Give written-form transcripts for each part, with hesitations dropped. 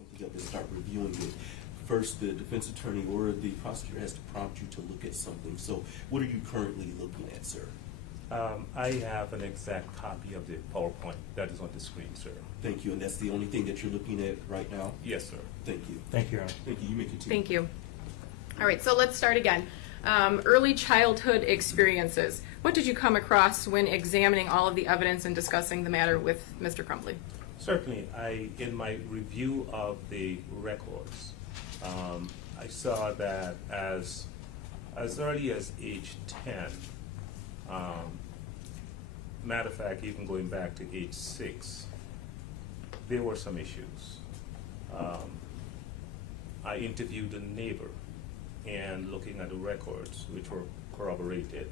something up and start reviewing it, first the defense attorney or the prosecutor has to prompt you to look at something. So what are you currently looking at, sir? I have an exact copy of the PowerPoint that is on the screen, sir. Thank you. And that's the only thing that you're looking at right now? Yes, sir. Thank you. Thank you, Your Honor. Thank you. You may continue. Thank you. All right, so let's start again. Early childhood experiences. What did you come across when examining all of the evidence and discussing the matter with Mr. Crumbley? Certainly, in my review of the records, I saw that as early as age 10, matter of fact, even going back to age 6, there were some issues. I interviewed a neighbor, and looking at the records, which were corroborated,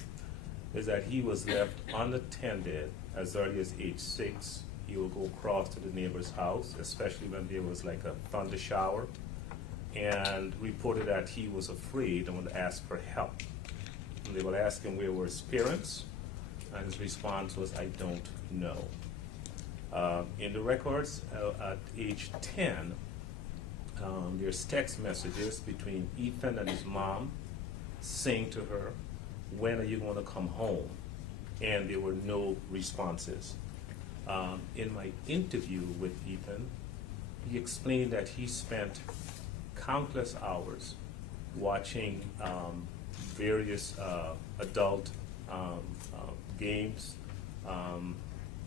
is that he was left unattended as early as age 6. He would go across to the neighbor's house, especially when there was like a thunder shower, and reported that he was afraid and would ask for help. And they would ask him where were his parents, and his response was, "I don't know." In the records, at age 10, there's text messages between Ethan and his mom saying to her, "When are you going to come home?" And there were no responses. In my interview with Ethan, he explained that he spent countless hours watching various adult games.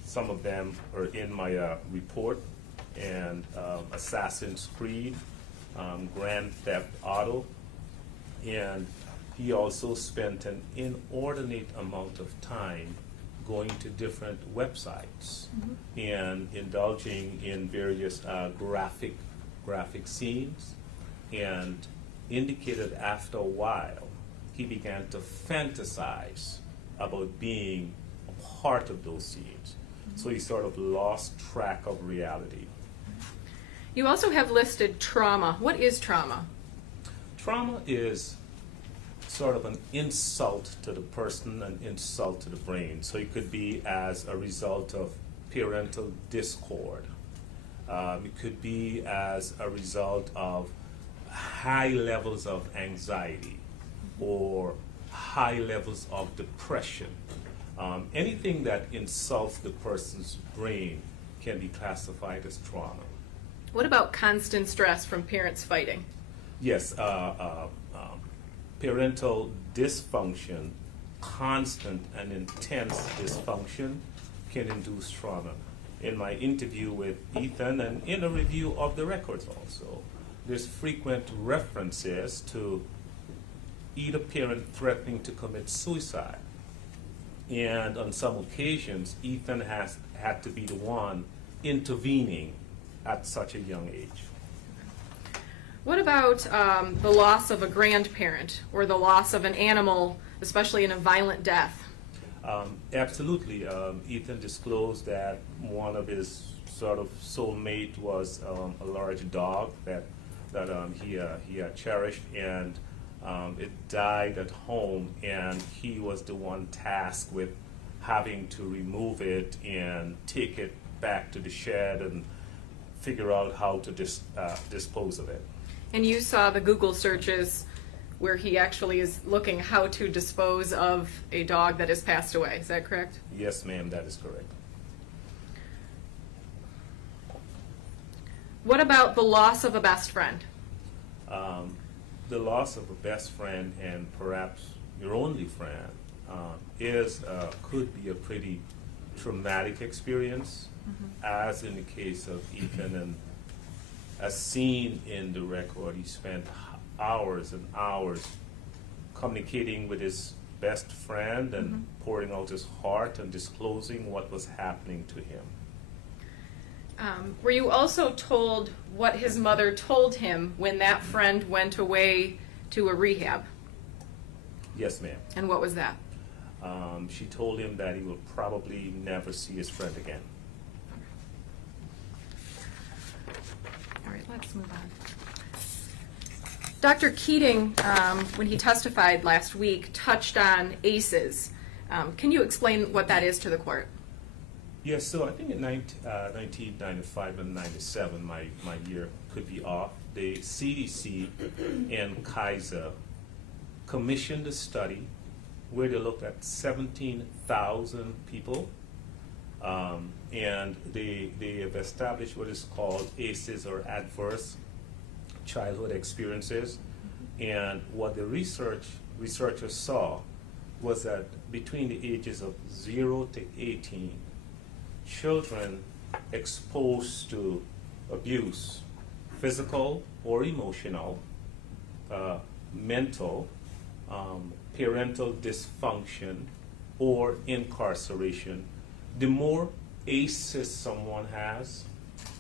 Some of them are in my report, and Assassin's Creed, Grand Theft Auto, and he also spent an inordinate amount of time going to different websites and indulging in various graphic scenes, and indicated after a while he began to fantasize about being a part of those scenes. So he sort of lost track of reality. You also have listed trauma. What is trauma? Trauma is sort of an insult to the person, an insult to the brain. So it could be as a result of parental discord. It could be as a result of high levels of anxiety or high levels of depression. Anything that insults the person's brain can be classified as trauma. What about constant stress from parents fighting? Yes, parental dysfunction, constant and intense dysfunction, can induce trauma. In my interview with Ethan and in a review of the records also, there's frequent references to either parent threatening to commit suicide. And on some occasions, Ethan has had to be the one intervening at such a young age. What about the loss of a grandparent or the loss of an animal, especially in a violent death? Absolutely. Ethan disclosed that one of his sort of soulmate was a large dog that he had cherished, and it died at home, and he was the one tasked with having to remove it and take it back to the shed and figure out how to dispose of it. And you saw the Google searches where he actually is looking how to dispose of a dog that has passed away. Is that correct? Yes, ma'am, that is correct. What about the loss of a best friend? The loss of a best friend, and perhaps your only friend, could be a pretty traumatic experience, as in the case of Ethan, and as seen in the record, he spent hours and hours communicating with his best friend and pouring out his heart and disclosing what was happening to him. Were you also told what his mother told him when that friend went away to a rehab? Yes, ma'am. And what was that? She told him that he will probably never see his friend again. All right, let's move on. Dr. Keating, when he testified last week, touched on ACEs. Can you explain what that is to the court? Yes, so I think in 1995 and 97, my year could be off. The CDC and Kaiser commissioned a study where they looked at 17,000 people, and they have established what is called ACEs, or Adverse Childhood Experiences. And what the researchers saw was that between the ages of 0 to 18, children exposed to abuse, physical or emotional, mental, parental dysfunction, or incarceration, the more ACEs someone has,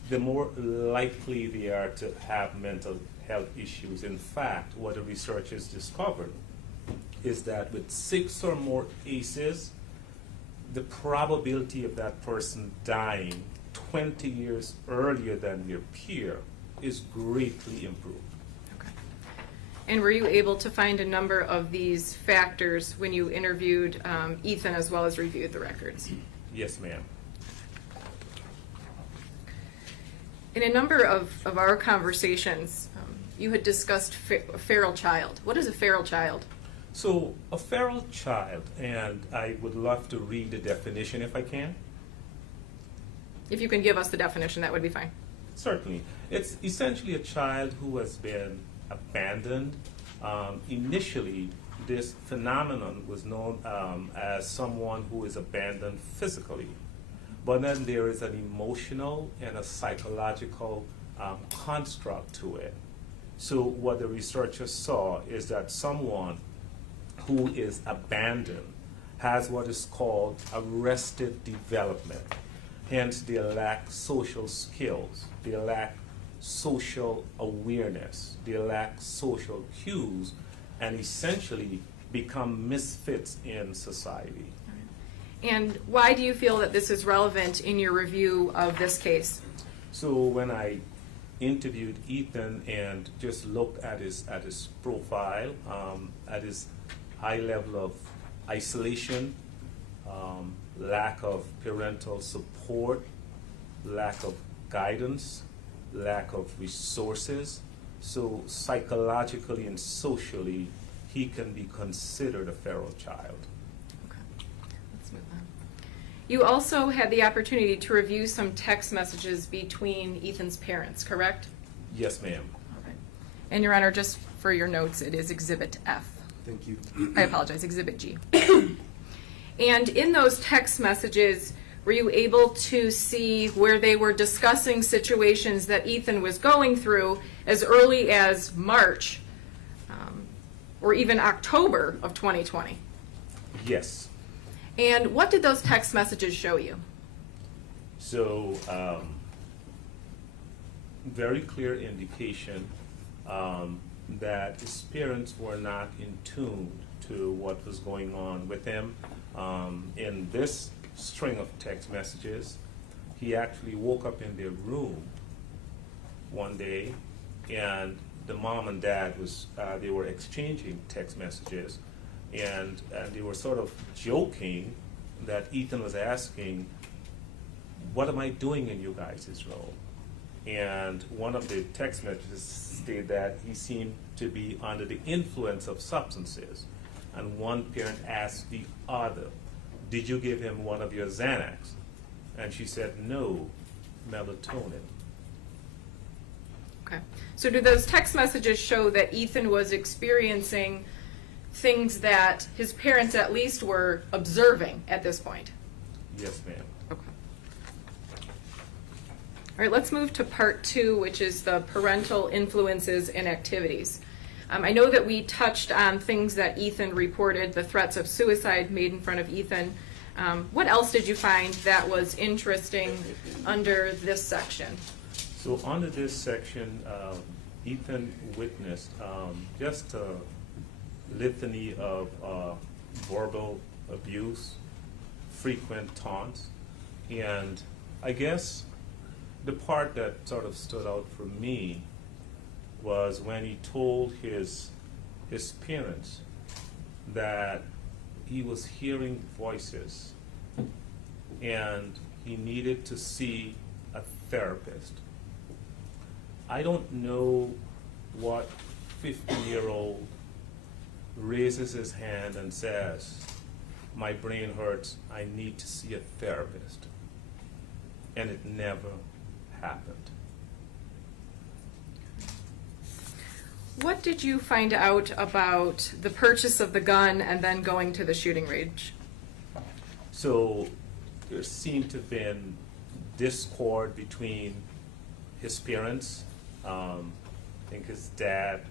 the more likely they are to have mental health issues. In fact, what the researchers discovered is that with 6 or more ACEs, the probability of that person dying 20 years earlier than their peer is greatly improved. Okay. And were you able to find a number of these factors when you interviewed Ethan as well as reviewed the records? Yes, ma'am. In a number of our conversations, you had discussed a feral child. What is a feral child? So, a feral child, and I would love to read the definition if I can. If you can give us the definition, that would be fine. Certainly. It's essentially a child who has been abandoned. Initially, this phenomenon was known as someone who is abandoned physically. But then there is an emotional and a psychological construct to it. So what the researchers saw is that someone who is abandoned has what is called arrested development. Hence, they lack social skills, they lack social awareness, they lack social cues, and essentially become misfits in society. And why do you feel that this is relevant in your review of this case? So when I interviewed Ethan and just looked at his profile, at his high level of isolation, lack of parental support, lack of guidance, lack of resources, so psychologically and socially, he can be considered a feral child. You also had the opportunity to review some text messages between Ethan's parents, correct? Yes, ma'am. All right. And Your Honor, just for your notes, it is Exhibit F. Thank you. I apologize, Exhibit G. And in those text messages, were you able to see where they were discussing situations that Ethan was going through as early as March or even October of 2020? Yes. And what did those text messages show you? So, very clear indication that his parents were not in tune to what was going on with him. In this string of text messages, he actually woke up in their room one day, and the mom and dad they were exchanging text messages. And they were sort of joking that Ethan was asking, what am I doing in you guys' role? And one of the text messages stated that he seemed to be under the influence of substances. And one parent asked the other, did you give him one of your Xanax? And she said, no, melatonin. Okay. So do those text messages show that Ethan was experiencing things that his parents at least were observing at this point? Yes, ma'am. Okay. All right, let's move to part 2, which is the parental influences and activities. I know that we touched on things that Ethan reported, the threats of suicide made in front of Ethan. What else did you find that was interesting under this section? So under this section, Ethan witnessed just a litany of verbal abuse, frequent taunts, and I guess the part that sort of stood out for me was when he told his parents that he was hearing voices and he needed to see a therapist. I don't know what 15-year-old raises his hand and says, my brain hurts, I need to see a therapist. And it never happened. What did you find out about the purchase of the gun and then going to the shooting range? So there seemed to have been discord between his parents. I think his dad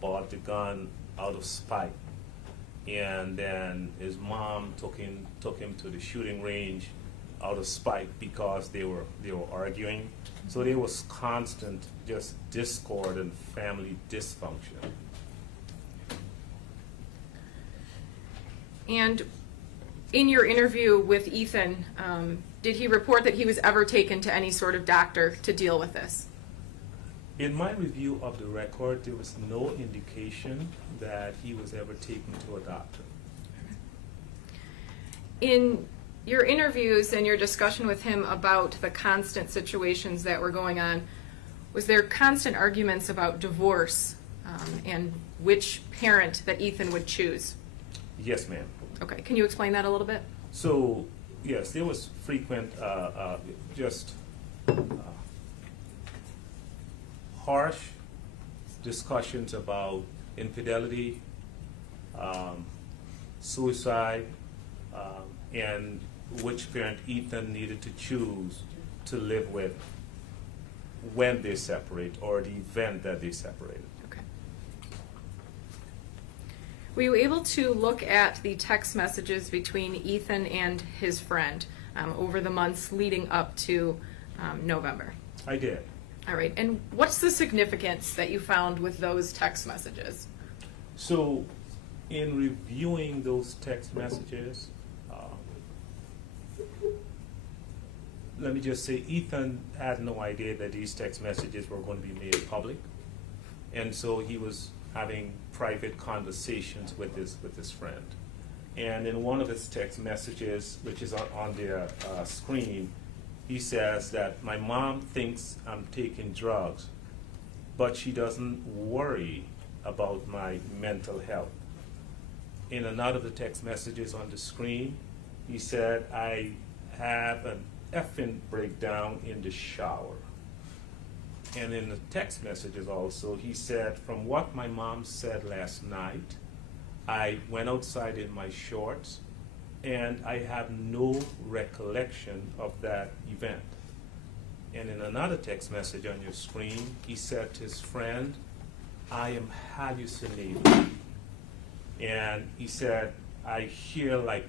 bought the gun out of spite. And then his mom took him to the shooting range out of spite because they were arguing. So there was constant just discord and family dysfunction. And in your interview with Ethan, did he report that he was ever taken to any sort of doctor to deal with this? In my review of the record, there was no indication that he was ever taken to a doctor. In your interviews and your discussion with him about the constant situations that were going on, was there constant arguments about divorce and which parent that Ethan would choose? Yes, ma'am. Okay, can you explain that a little bit? So, yes, there was frequent, harsh discussions about infidelity, suicide, and which parent Ethan needed to choose to live with when they separate or the event that they separated. Okay. Were you able to look at the text messages between Ethan and his friend over the months leading up to November? I did. All right, and what's the significance that you found with those text messages? So, in reviewing those text messages, let me just say, Ethan had no idea that these text messages were going to be made public, and so he was having private conversations with his friend. And in one of his text messages, which is on the screen, he says that my mom thinks I'm taking drugs, but she doesn't worry about my mental health. In another of the text messages on the screen, he said, I have an effing breakdown in the shower. And in the text messages also, he said, from what my mom said last night, I went outside in my shorts, and I have no recollection of that event. And in another text message on your screen, he said to his friend, I am hallucinating. And he said, I hear like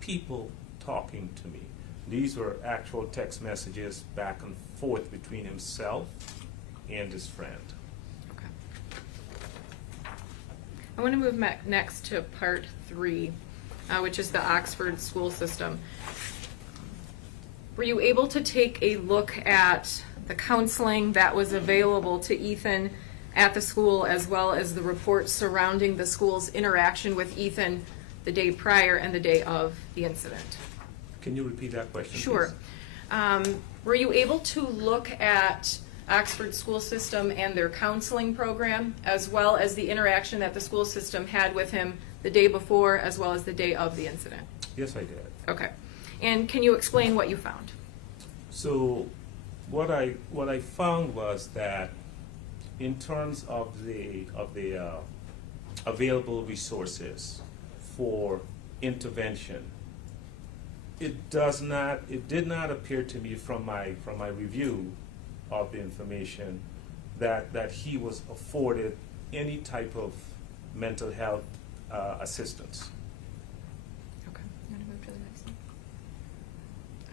people talking to me. These were actual text messages back and forth between himself and his friend. Okay. I want to move next to part 3, which is the Oxford school system. Were you able to take a look at the counseling that was available to Ethan at the school, as well as the reports surrounding the school's interaction with Ethan the day prior and the day of the incident? Can you repeat that question, Sure. please? Were you able to look at Oxford school system and their counseling program, as well as the interaction that the school system had with him the day before, as well as the day of the incident? Yes, I did. Okay. And can you explain what you found? So what I found was that in terms of the available resources for intervention, it did not appear to me from my review of the information that he was afforded any type of mental health assistance. Okay. You want to move to the next one?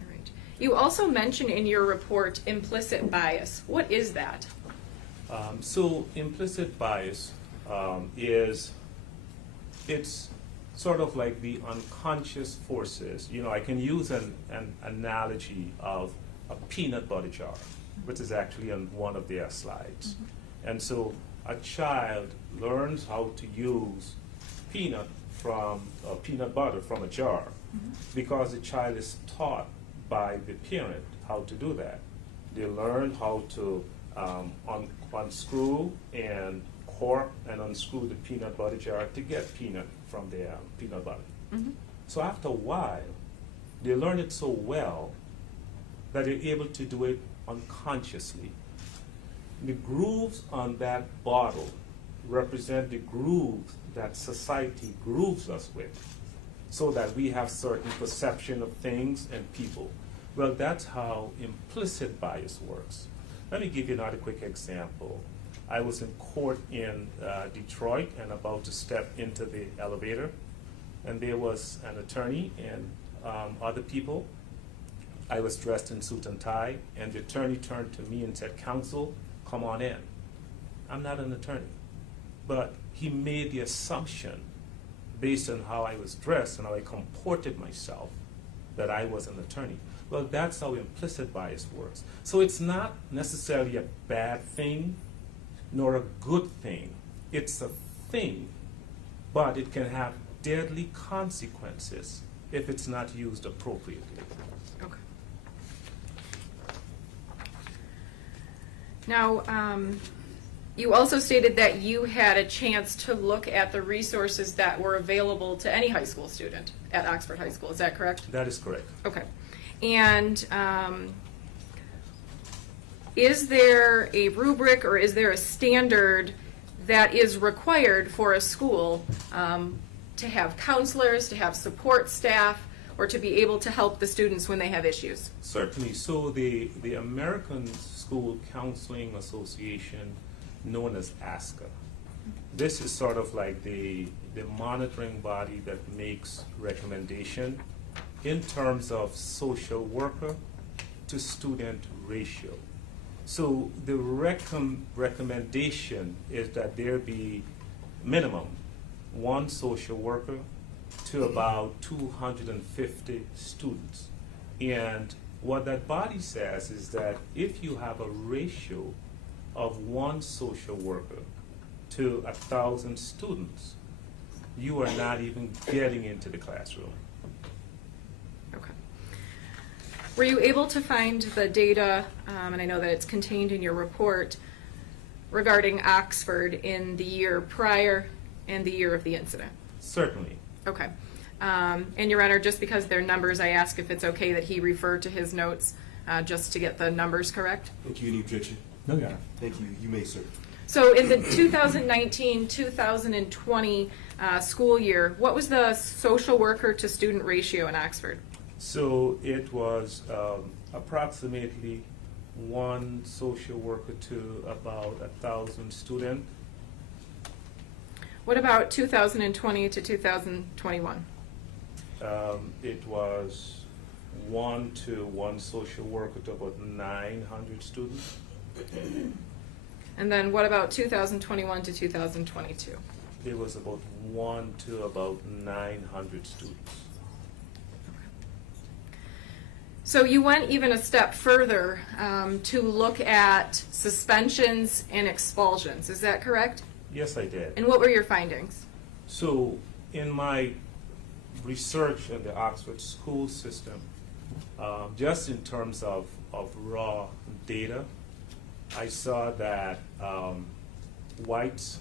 All right. You also mention in your report implicit bias. What is that? So implicit bias it's sort of like the unconscious forces. You know, I can use an analogy of a peanut butter jar, which is actually on one of their slides. Mm-hmm. And so a child learns how to use peanut butter from a jar, mm-hmm. because the child is taught by the parent how to do that. They learn how to unscrew and cork and unscrew the peanut butter jar to get peanut from the peanut butter. Mhm. So after a while, they learn it so well that they're able to do it unconsciously. The grooves on that bottle represent the grooves that society grooves us with, so that we have certain perception of things and people. Well, that's how implicit bias works. Let me give you another quick example. I was in court in Detroit and about to step into the elevator, and there was an attorney and other people. I was dressed in suit and tie, and the attorney turned to me and said, "Counsel, come on in." I'm not an attorney, but he made the assumption, based on how I was dressed and how I comported myself, that I was an attorney. Well, that's how implicit bias works. So it's not necessarily a bad thing, nor a good thing. It's a thing, but it can have deadly consequences if it's not used appropriately. Okay. Now, you also stated that you had a chance to look at the resources that were available to any high school student at Oxford High School. Is that correct? That is correct. Okay. And is there a rubric or is there a standard that is required for a school to have counselors, to have support staff, or to be able to help the students when they have issues? Certainly. So the American School Counseling Association, known as ASCA, this is sort of like the monitoring body that makes recommendation in terms of social worker to student ratio. So the recommendation is that there be minimum one social worker to about 250 students. And what that body says is that if you have a ratio of one social worker to 1,000 students, you are not even getting into the classroom. Okay. Were you able to find the data, and I know that it's contained in your report, regarding Oxford in the year prior and the year of the incident? Certainly. Okay. And Your Honor, just because they're numbers, I ask if it's okay that he refer to his notes just to get the numbers correct? Thank you. Any objection? No, Your Honor. Thank you. You may, sir. So in the 2019-2020 school year, what was the social worker to student ratio in Oxford? So it was approximately one social worker to about 1,000 students. What about 2020 to 2021? It was one social worker to about 900 students. And then what about 2021 to 2022? It was about 1 to about 900 students. So you went even a step further to look at suspensions and expulsions, is that correct? Yes, I did. And what were your findings? So in my research in the Oxford school system, just in terms of raw data, I saw that whites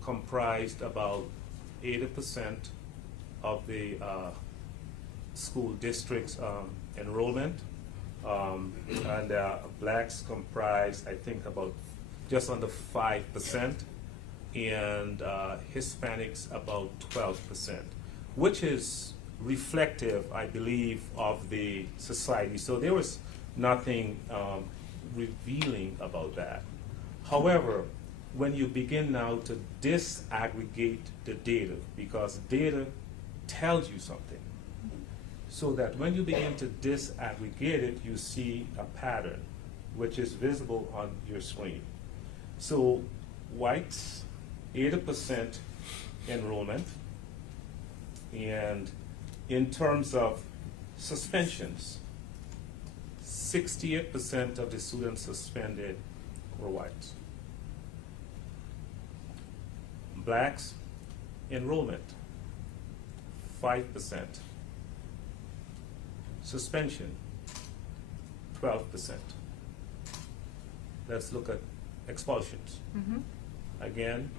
comprised about 80% of the school district's enrollment, and blacks comprised, I think, about just under 5%, and Hispanics about 12%, which is reflective, I believe, of the society. So there was nothing revealing about that. However, when you begin now to disaggregate the data, because data tells you something, so that when you begin to disaggregate it, you see a pattern, which is visible on your screen. So whites, 80% enrollment, and in terms of suspensions, 68% of the students suspended were whites. Blacks, enrollment, 5%. Suspension, 12%. let's look at expulsions. Mhm. Again,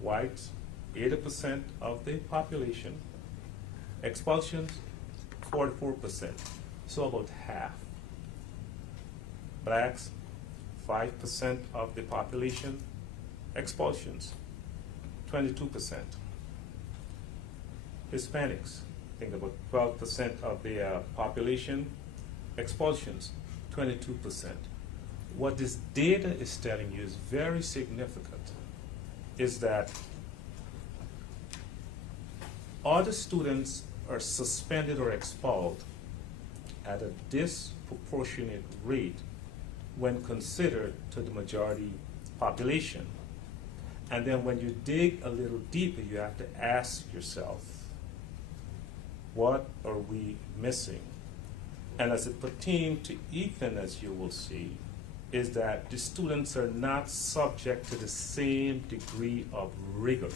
whites, 80% of the population. Expulsions, 44%, so about half. Blacks, 5% of the population. Expulsions, 22%. Hispanics, think about 12% of the population. Expulsions, 22%. What this data is telling you is very significant, is that all the students are suspended or expelled at a disproportionate rate when considered to the majority population. And then when you dig a little deeper, you have to ask yourself, what are we missing? And as it pertains to Ethan, as you will see, is that the students are not subject to the same degree of rigor,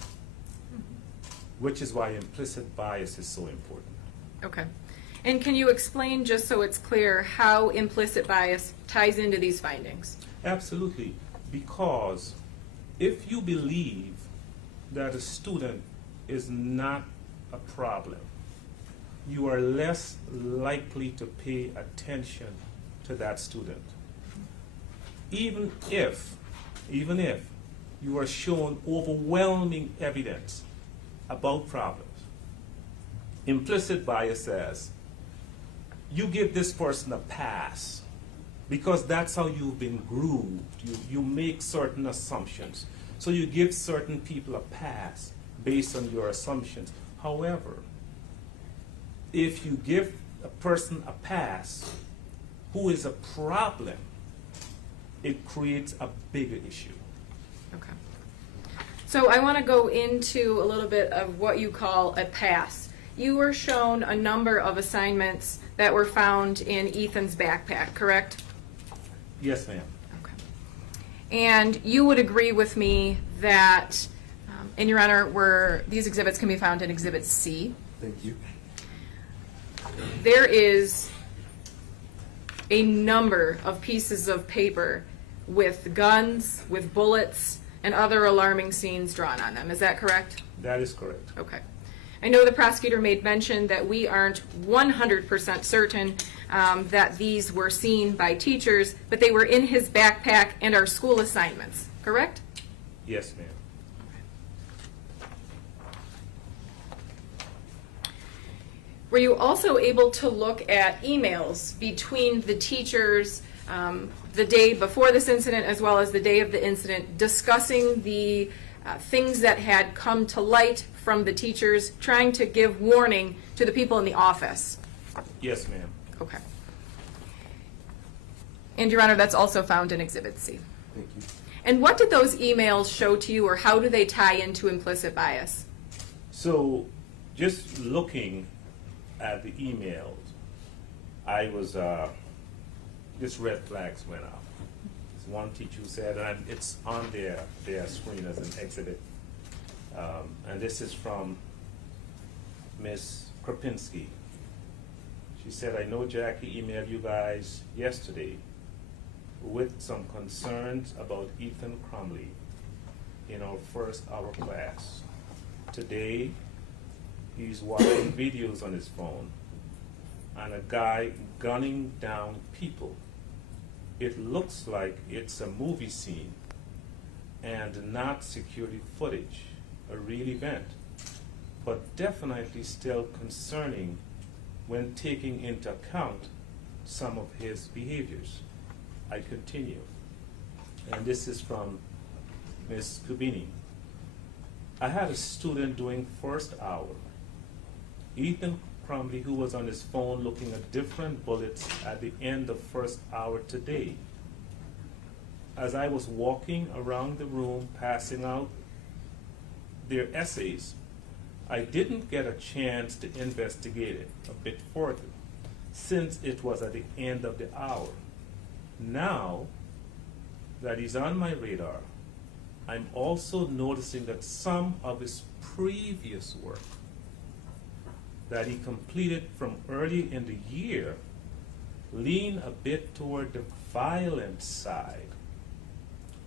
which is why implicit bias is so important. Okay. And can you explain, just so it's clear, how implicit bias ties into these findings? Absolutely, because if you believe that a student is not a problem, you are less likely to pay attention to that student. Even if you are shown overwhelming evidence about problems. Implicit bias says, you give this person a pass because that's how you've been groomed. You make certain assumptions. So you give certain people a pass based on your assumptions. However, if you give a person a pass who is a problem, it creates a bigger issue. Okay. So I want to go into a little bit of what you call a pass. You were shown a number of assignments that were found in Ethan's backpack, correct? Yes, ma'am. Okay. And you would agree with me that, and Your Honor, these exhibits can be found in Exhibit C. Thank you. There is a number of pieces of paper with guns, with bullets, and other alarming scenes drawn on them. Is that correct? That is correct. Okay. I know the prosecutor made mention that we aren't 100% certain that these were seen by teachers, but they were in his backpack and are school assignments, correct? Yes, ma'am. Were you also able to look at emails between the teachers the day before this incident as well as the day of the incident discussing the things that had come to light from the teachers trying to give warning to the people in the office? Yes, ma'am. Okay. And Your Honor, that's also found in Exhibit C. Thank you. And what did those emails show to you, or how do they tie into implicit bias? So, just looking at the emails, I was, just red flags went up. There's one teacher who said, and it's on their screen as an exhibit, and this is from Miss Krapinski. She said, I know Jackie emailed you guys yesterday with some concerns about Ethan Crumbley in our first hour class. Today, he's watching videos on his phone and a guy gunning down people. It looks like it's a movie scene and not security footage, a real event, but definitely still concerning when taking into account some of his behaviors. I continue, and this is from Ms. Kubini. I had a student doing first hour, Ethan Crumbley, who was on his phone looking at different bullets at the end of first hour today. As I was walking around the room passing out their essays, I didn't get a chance to investigate it a bit further, since it was at the end of the hour. Now that he's on my radar, I'm also noticing that some of his previous work that he completed from early in the year lean a bit toward the violent side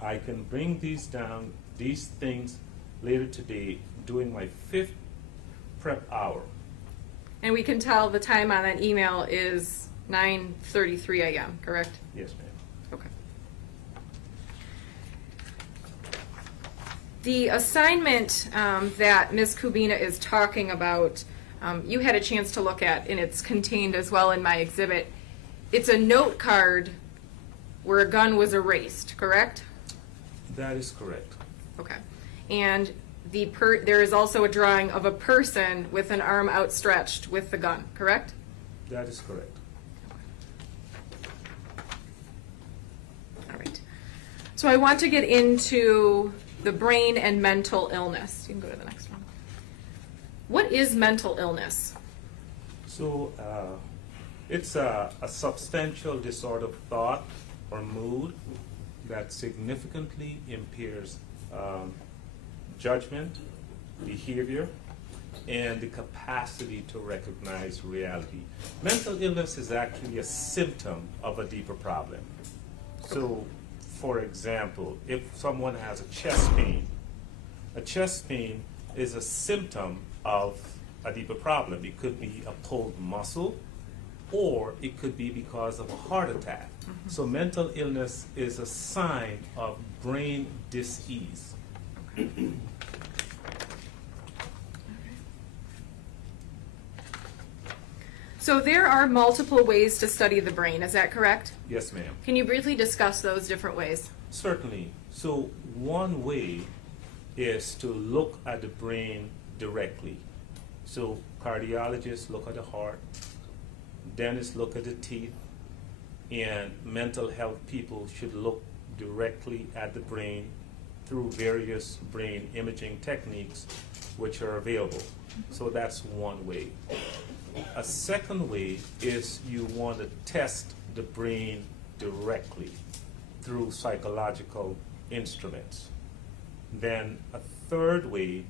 I can bring these things later today during my 5th prep hour. And we can tell the time on that email is 9:33 a.m., correct? Yes, ma'am. Okay. The assignment that Ms. Kubina is talking about, you had a chance to look at, and it's contained as well in my exhibit. It's a note card where a gun was erased, correct? That is correct. Okay. And there is also a drawing of a person with an arm outstretched with the gun, correct? That is correct. All right. So I want to get into the brain and mental illness. You can go to the next one. What is mental illness? So it's a substantial disorder of thought or mood that significantly impairs judgment, behavior, and the capacity to recognize reality. Mental illness is actually a symptom of a deeper problem. So, for example, if someone has a chest pain is a symptom of a deeper problem. It could be a pulled muscle, or it could be because of a heart attack. So mental illness is a sign of brain dis-ease. So there are multiple ways to study the brain, is that correct? Yes, ma'am. Can you briefly discuss those different ways? Certainly. So one way is to look at the brain directly. So cardiologists look at the heart, dentists look at the teeth, and mental health people should look directly at the brain through various brain imaging techniques which are available. So that's one way. A second way is you want to test the brain directly through psychological instruments. Then a third way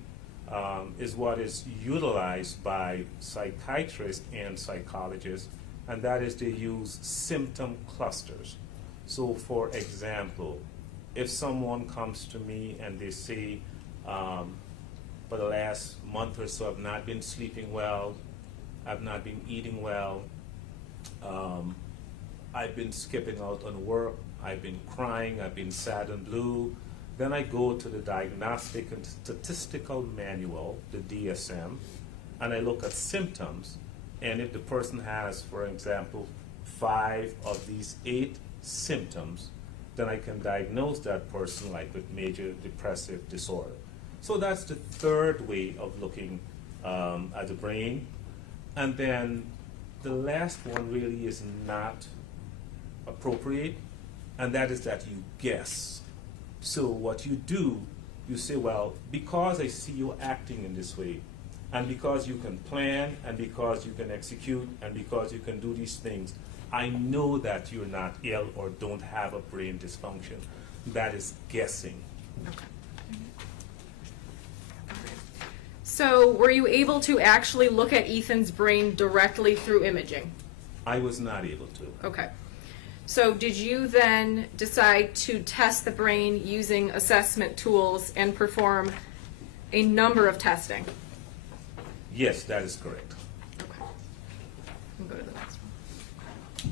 is what is utilized by psychiatrists and psychologists, and that is they use symptom clusters. So for example, if someone comes to me and they say, for the last month or so I've not been sleeping well, I've not been eating well, I've been skipping out on work, I've been crying, I've been sad and blue, then I go to the Diagnostic and Statistical Manual, the DSM, and I look at symptoms. And if the person has, for example, 5 of these 8 symptoms, then I can diagnose that person like with major depressive disorder. So that's the third way of looking at the brain. And then the last one really is not appropriate, and that is that you guess. So what you do, you say, well, because I see you acting in this way, and because you can plan, and because you can execute, and because you can do these things, I know that you're not ill or don't have a brain dysfunction. That is guessing. Okay. So were you able to actually look at Ethan's brain directly through imaging? I was not able to. Okay. So did you then decide to test the brain using assessment tools and perform a number of testing? Yes, that is correct. Okay. We'll go to the next one.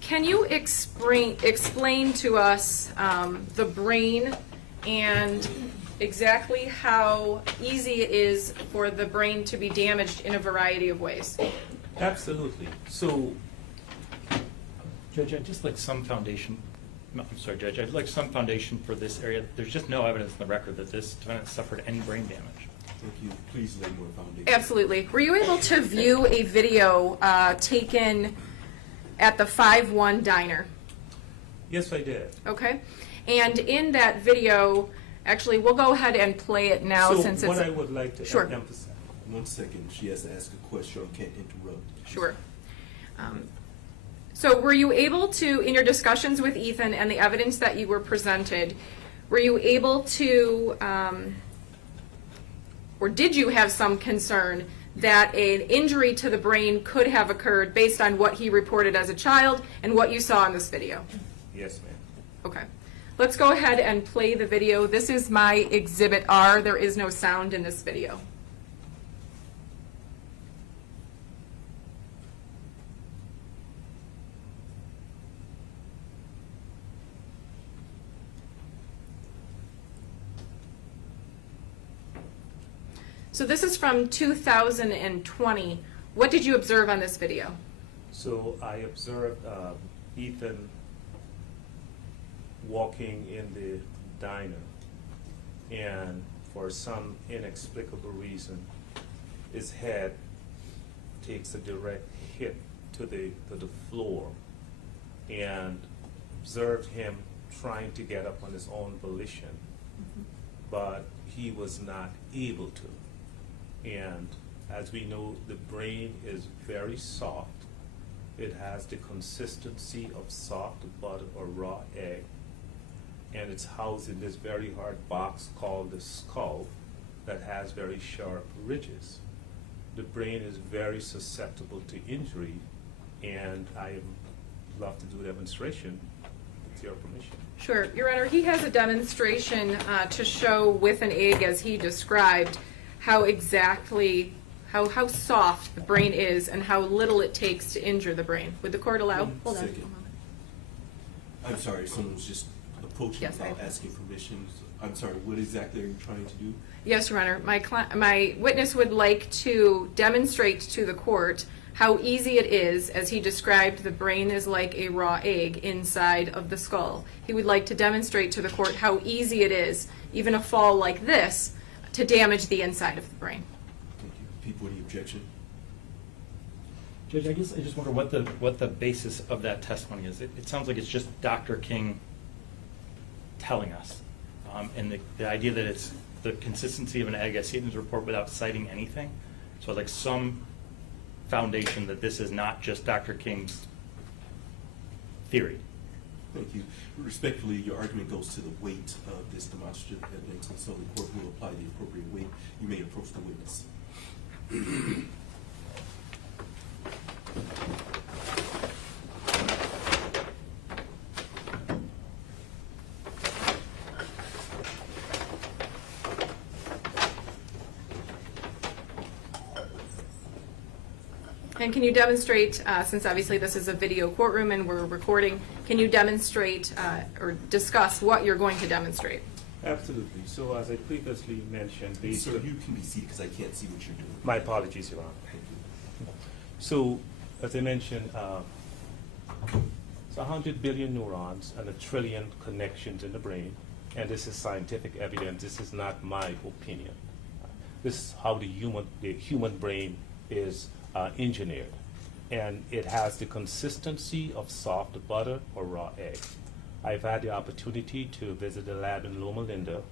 Can you explain to us the brain and exactly how easy it is for the brain to be damaged in a variety of ways? Absolutely. So, Judge, I'd just like some foundation. No, I'm sorry, Judge. I'd like some foundation for this area. There's just no evidence in the record that this defendant suffered any brain damage. Thank you. Please lay more foundation. Absolutely. Were you able to view a video taken at the 5-1 diner? yes, I did. Okay. And in that video, actually, we'll go ahead and play it now So since it's... what I would like to Sure. emphasize. 1 second. She has to ask a question. I can't interrupt. Sure. So were you able to, in your discussions with Ethan and the evidence that you were presented, were you able to, or did you have some concern that an injury to the brain could have occurred based on what he reported as a child and what you saw in this video? Yes, ma'am. Okay. let's go ahead and play the video. This is my Exhibit R. There is no sound in this video. So this is from 2020. What did you observe on this video? So I observed Ethan walking in the diner, and for some inexplicable reason, his head takes a direct hit to the floor, and observed him trying to get up on his own volition, but he was not able to. And as we know, the brain is very soft. It has the consistency of soft butter or raw egg, and it's housed in this very hard box called the skull that has very sharp ridges. The brain is very susceptible to injury, and I would love to do a demonstration with your permission. Sure, Your Honor, he has a demonstration to show with an egg, as he described, how exactly, how soft the brain is and how little it takes to injure the brain. Would the court allow? Hold on. Second. I'm sorry, someone was just approaching Yes, without I- asking permission. I'm sorry, what exactly are you trying to do? Yes, Your Honor. My witness would like to demonstrate to the court how easy it is, as he described, the brain is like a raw egg inside of the skull. He would like to demonstrate to the court how easy it is, even a fall like this, to damage the inside of the brain. Thank you. People, any objection? Judge, I guess I just wonder what the basis of that testimony is. It sounds like it's just Dr. King telling us, and the idea that it's the consistency of an egg. I see it in his report without citing anything. So like some foundation that this is not just Dr. King's theory. Thank you. Respectfully, your argument goes to the weight of this demonstrative evidence, and so the court will apply the appropriate weight. You may approach the witness. And can you demonstrate, since obviously this is a video courtroom and we're recording, can you demonstrate or discuss what you're going to demonstrate? Absolutely. So as I previously mentioned, based Sir, on- you can be seated because I can't see what you're doing. My apologies, Your Honor. Thank you. So, as I mentioned, it's 100 billion neurons and 1 trillion connections in the brain, and this is scientific evidence. This is not my opinion. This is how the human brain is engineered, and it has the consistency of soft butter or raw egg. I've had the opportunity to visit the lab in Loma Linda.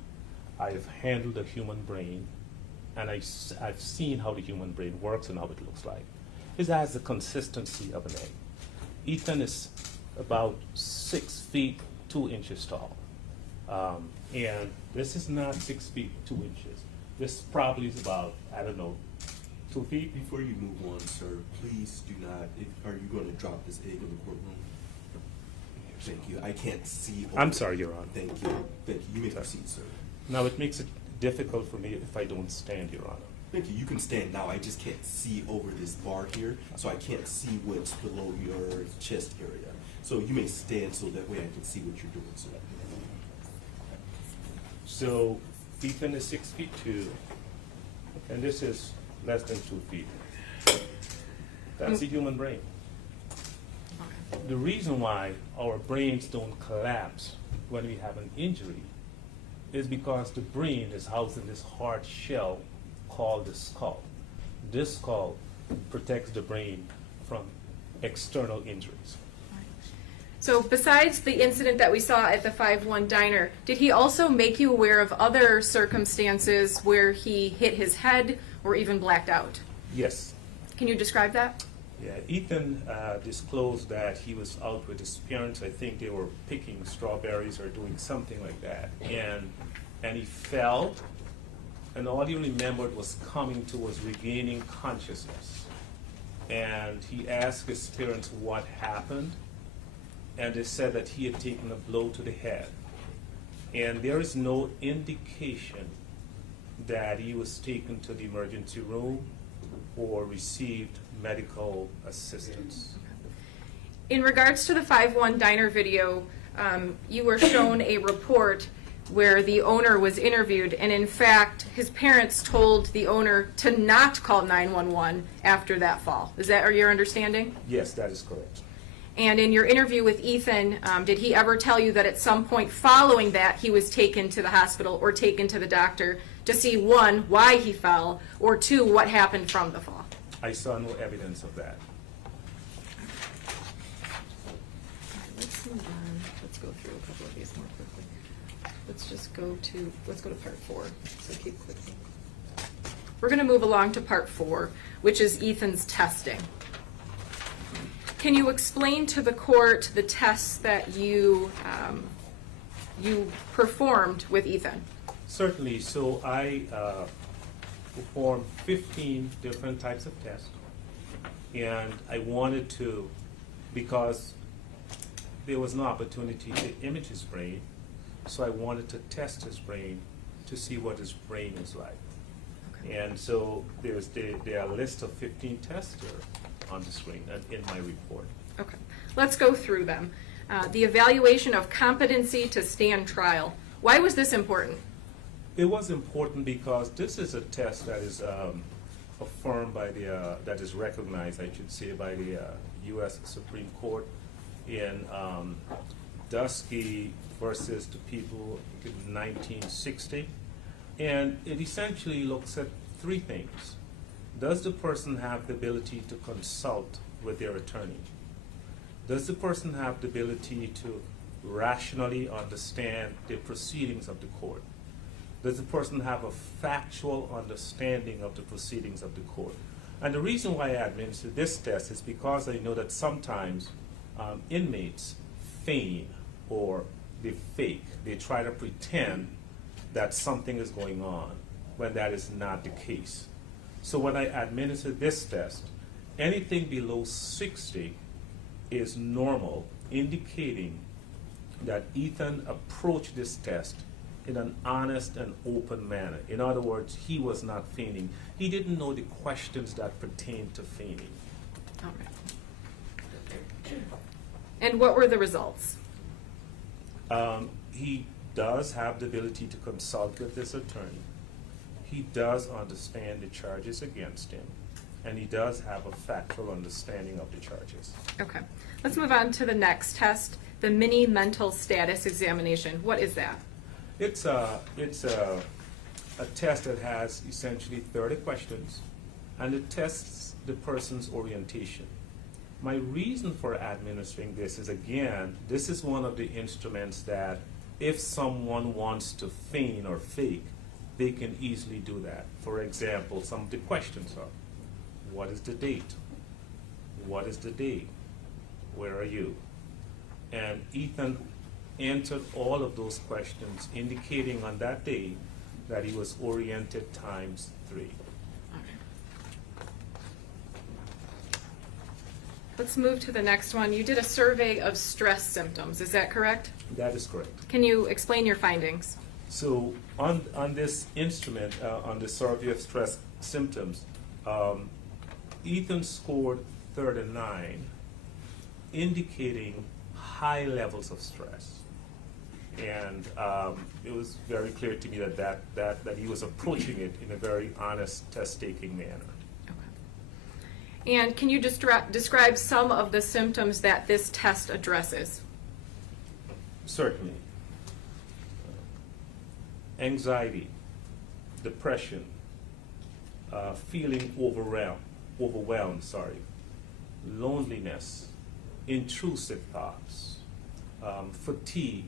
I've handled the human brain, and I've seen how the human brain works and how it looks like. It has the consistency of an egg. Ethan is about 6 feet 2 inches tall, and this is not 6 feet 2 inches. This probably is about, I don't know, 2 feet. Before you move on, sir, please do not, are you going to drop this egg in the courtroom? Thank you. I can't see. I'm sorry, Your Honor. Thank you. Thank you. You may Sorry. proceed, sir. Now, it makes it difficult for me if I don't stand, Your Honor. Thank you. You can stand now. I just can't see over this bar here, so I can't see what's below your chest area. So you may stand so that way I can see what you're doing, sir. So Ethan is 6 feet 2, and this is less than 2 feet. That's the human brain. The reason why our brains don't collapse when we have an injury is because the brain is housed in this hard shell called the skull. This skull protects the brain from external injuries. So besides the incident that we saw at the 5-1 diner, did he also make you aware of other circumstances where he hit his head or even blacked out? Yes. Can you describe that? Yeah, Ethan disclosed that he was out with his parents. I think they were picking strawberries or doing something like that. And he fell, and all he remembered was coming to was regaining consciousness. And he asked his parents what happened, and they said that he had taken a blow to the head. And there is no indication that he was taken to the emergency room or received medical assistance. In regards to the 5-1 diner video, you were shown a report where the owner was interviewed, and in fact, his parents told the owner to not call 911 after that fall. Is that your understanding? Yes, that is correct. And in your interview with Ethan, did he ever tell you that at some point following that he was taken to the hospital or taken to the doctor to see, one, why he fell, or two, what happened from the fall? I saw no evidence of that. Let's move on. Let's go through a couple of these more quickly. Let's go to part 4. So keep clicking. We're going to move along to part 4, which is Ethan's testing. Can you explain to the court the tests that you performed with Ethan? Certainly. So I performed 15 different types of tests, and I wanted to, because there was an opportunity to image his brain, so I wanted to test his brain to see what his brain is like. Okay. And so there are a list of 15 tests here on the screen and in my report. Okay, let's go through them. The evaluation of competency to stand trial. Why was this important? It was important because this is a test that is affirmed by that is recognized, I should say, by the U.S. Supreme Court in Dusky versus the people in 1960. And it essentially looks at 3 things. Does the person have the ability to consult with their attorney? Does the person have the ability to rationally understand the proceedings of the court? Does the person have a factual understanding of the proceedings of the court? And the reason why I administer this test is because I know that sometimes inmates feign or they fake. They try to pretend that something is going on when that is not the case. So when I administer this test, anything below 60 is normal, indicating that Ethan approached this test in an honest and open manner. In other words, he was not feigning. He didn't know the questions that pertain to feigning. All right. And what were the results? He does have the ability to consult with his attorney. He does understand the charges against him, and he does have a factual understanding of the charges. Okay. Let's move on to the next test, the mini mental status examination. What is that? It's a test that has essentially 30 questions, and it tests the person's orientation. My reason for administering this is, again, this is one of the instruments that if someone wants to feign or fake, they can easily do that. For example, some of the questions are, what is the date? What is the day? Where are you? And Ethan answered all of those questions, indicating on that day that he was oriented times 3. Let's move to the next one. You did a survey of stress symptoms. Is that correct? That is correct. Can you explain your findings? So on this instrument, on the survey of stress symptoms, Ethan scored 39, indicating high levels of stress. And it was very clear to me that he was approaching it in a very honest, test-taking manner. Okay. And can you describe some of the symptoms that this test addresses? Certainly. Anxiety, depression, feeling overwhelmed, loneliness, intrusive thoughts, fatigue.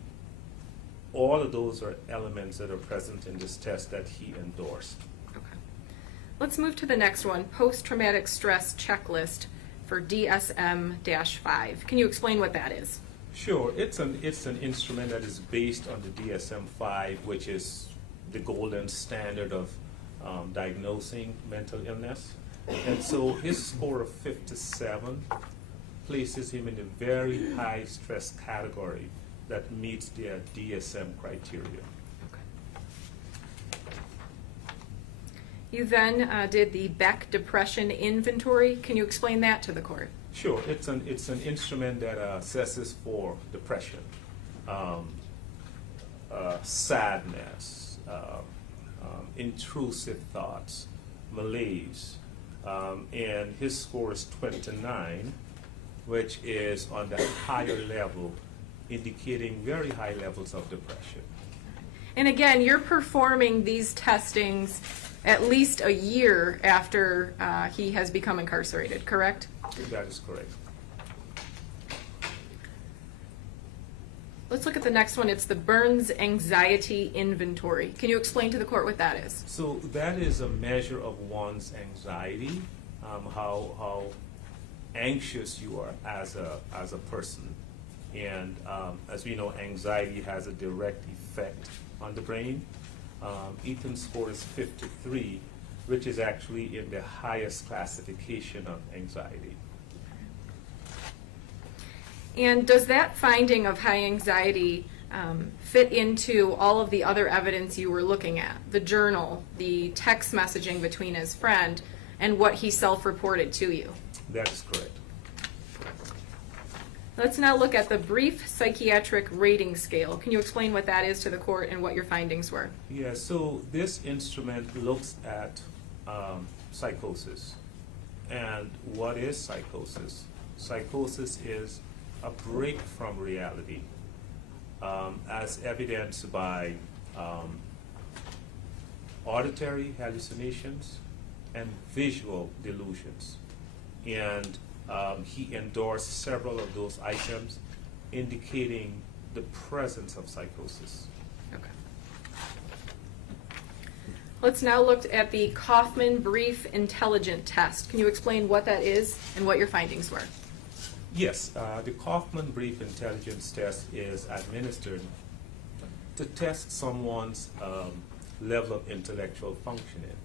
All of those are elements that are present in this test that he endorsed. Okay. Let's move to the next one, post-traumatic stress checklist for DSM-5. Can you explain what that is? Sure, it's an instrument that is based on the DSM-5, which is the golden standard of diagnosing mental illness. And so his score of 57 places him in a very high stress category, that meets their DSM criteria. You then did the Beck Depression Inventory. Can you explain that to the court? Sure, it's an instrument that assesses for depression, sadness, intrusive thoughts, malaise, and his score is 29, which is on the higher level, indicating very high levels of depression. And again, you're performing these testings at least a year after he has become incarcerated, correct? That is correct. Let's look at the next one. It's the Burns Anxiety Inventory. Can you explain to the court what that is? So that is a measure of one's anxiety, how anxious you are as a person. And as we know, anxiety has a direct effect on the brain. Ethan's score is 53, which is actually in the highest classification of anxiety. And does that finding of high anxiety fit into all of the other evidence you were looking at? The journal, the text messaging between his friend, and what he self-reported to you? That is correct. Let's now look at the brief psychiatric rating scale. Can you explain what that is to the court and what your findings were? Yeah, so this instrument looks at psychosis. And what is psychosis? Psychosis is a break from reality, as evidenced by auditory hallucinations and visual delusions. And he endorsed several of those items, indicating the presence of psychosis. Okay. Let's now look at the Kaufman Brief Intelligent Test. Can you explain what that is and what your findings were? Yes, the Kaufman Brief Intelligence Test is administered to test someone's level of intellectual functioning.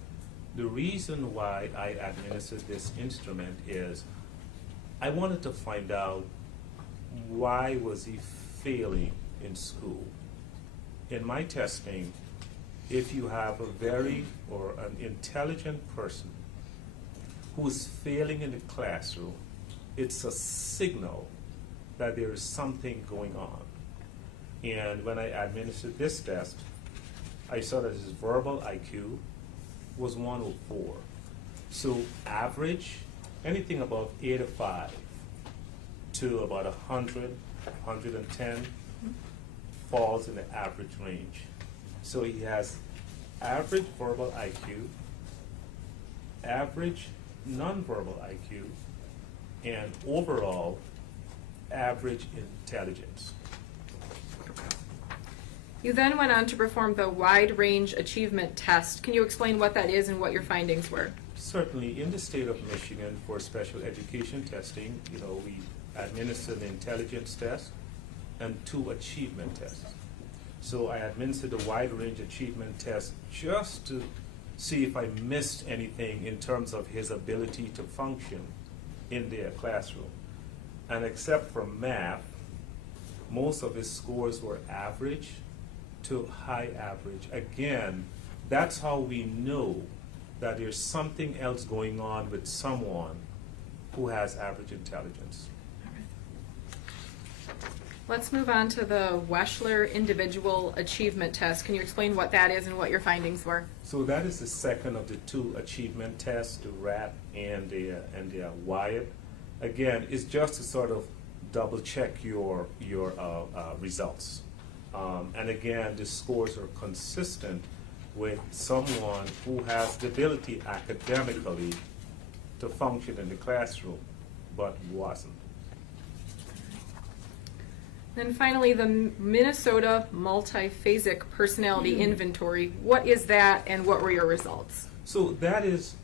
The reason why I administered this instrument is I wanted to find out why was he failing in school. In my testing, if you have an intelligent person who is failing in the classroom, it's a signal that there is something going on. And when I administered this test, I saw that his verbal IQ was 104. So average, anything above 85 to about 100, 110 falls in the average range. So he has average verbal IQ, average nonverbal IQ, and overall average intelligence. You then went on to perform the Wide Range Achievement Test. Can you explain what that is and what your findings were? Certainly, in the state of Michigan for special education testing, we administer an intelligence test and 2 achievement tests. So I administered the Wide Range Achievement Test just to see if I missed anything in terms of his ability to function in their classroom. And except for math, most of his scores were average to high average. Again, that's how we know that there's something else going on with someone who has average intelligence. Let's move on to the Weschler Individual Achievement Test. Can you explain what that is and what your findings were? So that is the second of the 2 achievement tests, the RAT and the Wyatt. Again, it's just to sort of double check your results. And again, the scores are consistent with someone who has the ability academically to function in the classroom, but wasn't. Then finally, the Minnesota Multiphasic Personality Inventory. What is that and what were your results? So that is,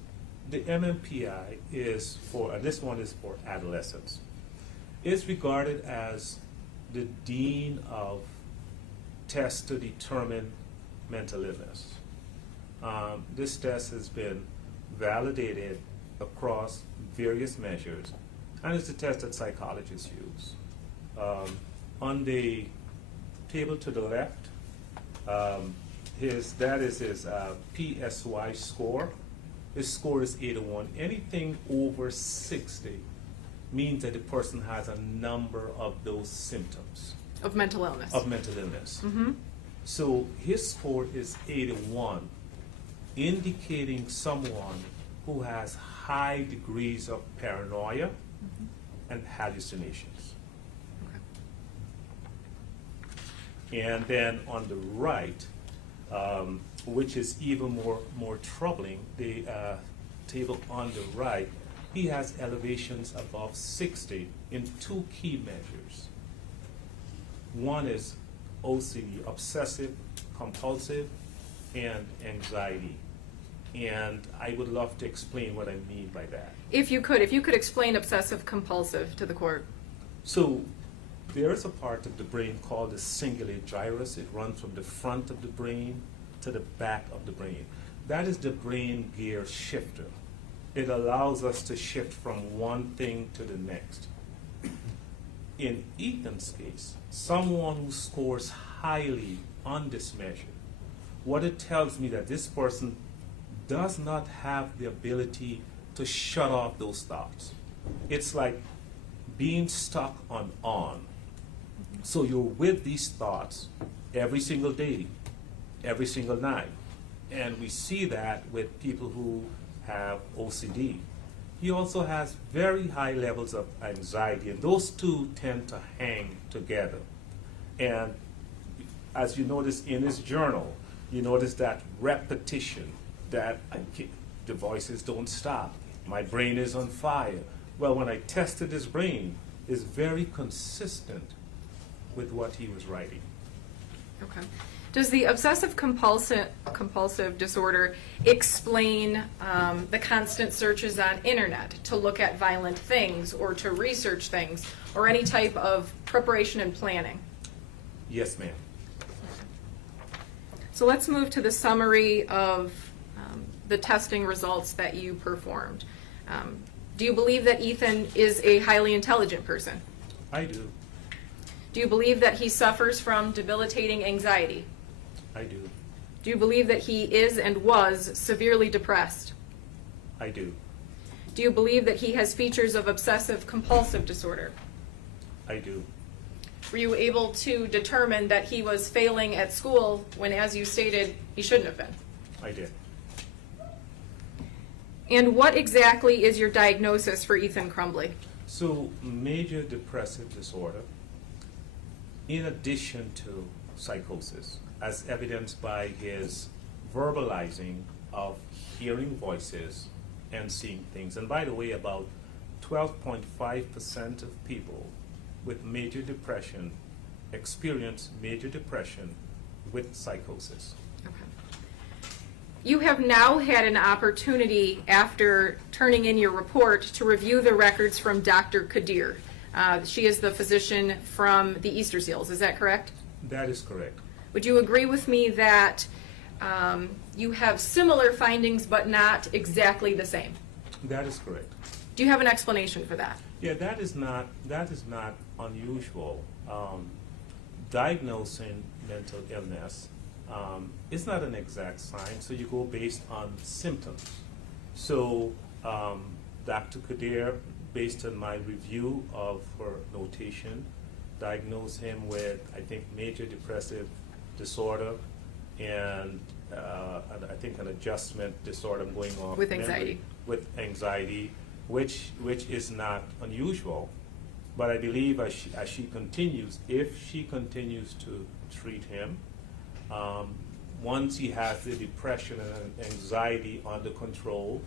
the MMPI is for, and this one is for adolescents. It's regarded as the dean of tests to determine mental illness. This test has been validated across various measures, and it's a test that psychologists use. On the table to the left, that is his PSY score. His score is 81. Anything over 60 means that the person has a number of those symptoms Of mental illness. of mental illness. Mm-hmm. So his score is 81, indicating someone who has high degrees of paranoia and hallucinations. And then on the right, which is even more troubling, the table on the right, he has elevations above 60 in two key measures. One is OCD, obsessive, compulsive, and anxiety. And I would love to explain what I mean by that. If you could explain obsessive compulsive to the court. So there is a part of the brain called the cingulate gyrus. It runs from the front of the brain to the back of the brain. That is the brain gear shifter. It allows us to shift from one thing to the next. In Ethan's case, someone who scores highly on this measure, what it tells me that this person does not have the ability to shut off those thoughts. It's like being stuck on. So you're with these thoughts every single day, every single night. And we see that with people who have OCD. He also has very high levels of anxiety, and those two tend to hang together. And as you notice in his journal, you notice that repetition, that the voices don't stop. My brain is on fire. Well, when I tested his brain, it's very consistent with what he was writing. Okay. Does the obsessive compulsive disorder explain the constant searches on internet to look at violent things or to research things or any type of preparation and planning? Yes, ma'am. So let's move to the summary of the testing results that you performed. Do you believe that Ethan is a highly intelligent person? I do. Do you believe that he suffers from debilitating anxiety? I do. Do you believe that he is and was severely depressed? I do. Do you believe that he has features of obsessive compulsive disorder? I do. Were you able to determine that he was failing at school when, as you stated, he shouldn't have been? I did. And what exactly is your diagnosis for Ethan Crumbley? So, major depressive disorder, in addition to psychosis, as evidenced by his verbalizing of hearing voices and seeing things. And by the way, about 12.5% of people with major depression experience major depression with psychosis. Okay. You have now had an opportunity, after turning in your report, to review the records from Dr. Kadir. She is the physician from the Easter Seals, is that correct? That is correct. Would you agree with me that you have similar findings but not exactly the same? That is correct. Do you have an explanation for that? Yeah, that is not unusual. Diagnosing mental illness is not an exact science, so you go based on symptoms. So Dr. Kadir, based on my review of her notation, diagnosed him with, I think, major depressive disorder and I think an adjustment disorder going on. With anxiety. With anxiety, which is not unusual. But I believe as she continues, if she continues to treat him, once he has the depression and anxiety under control,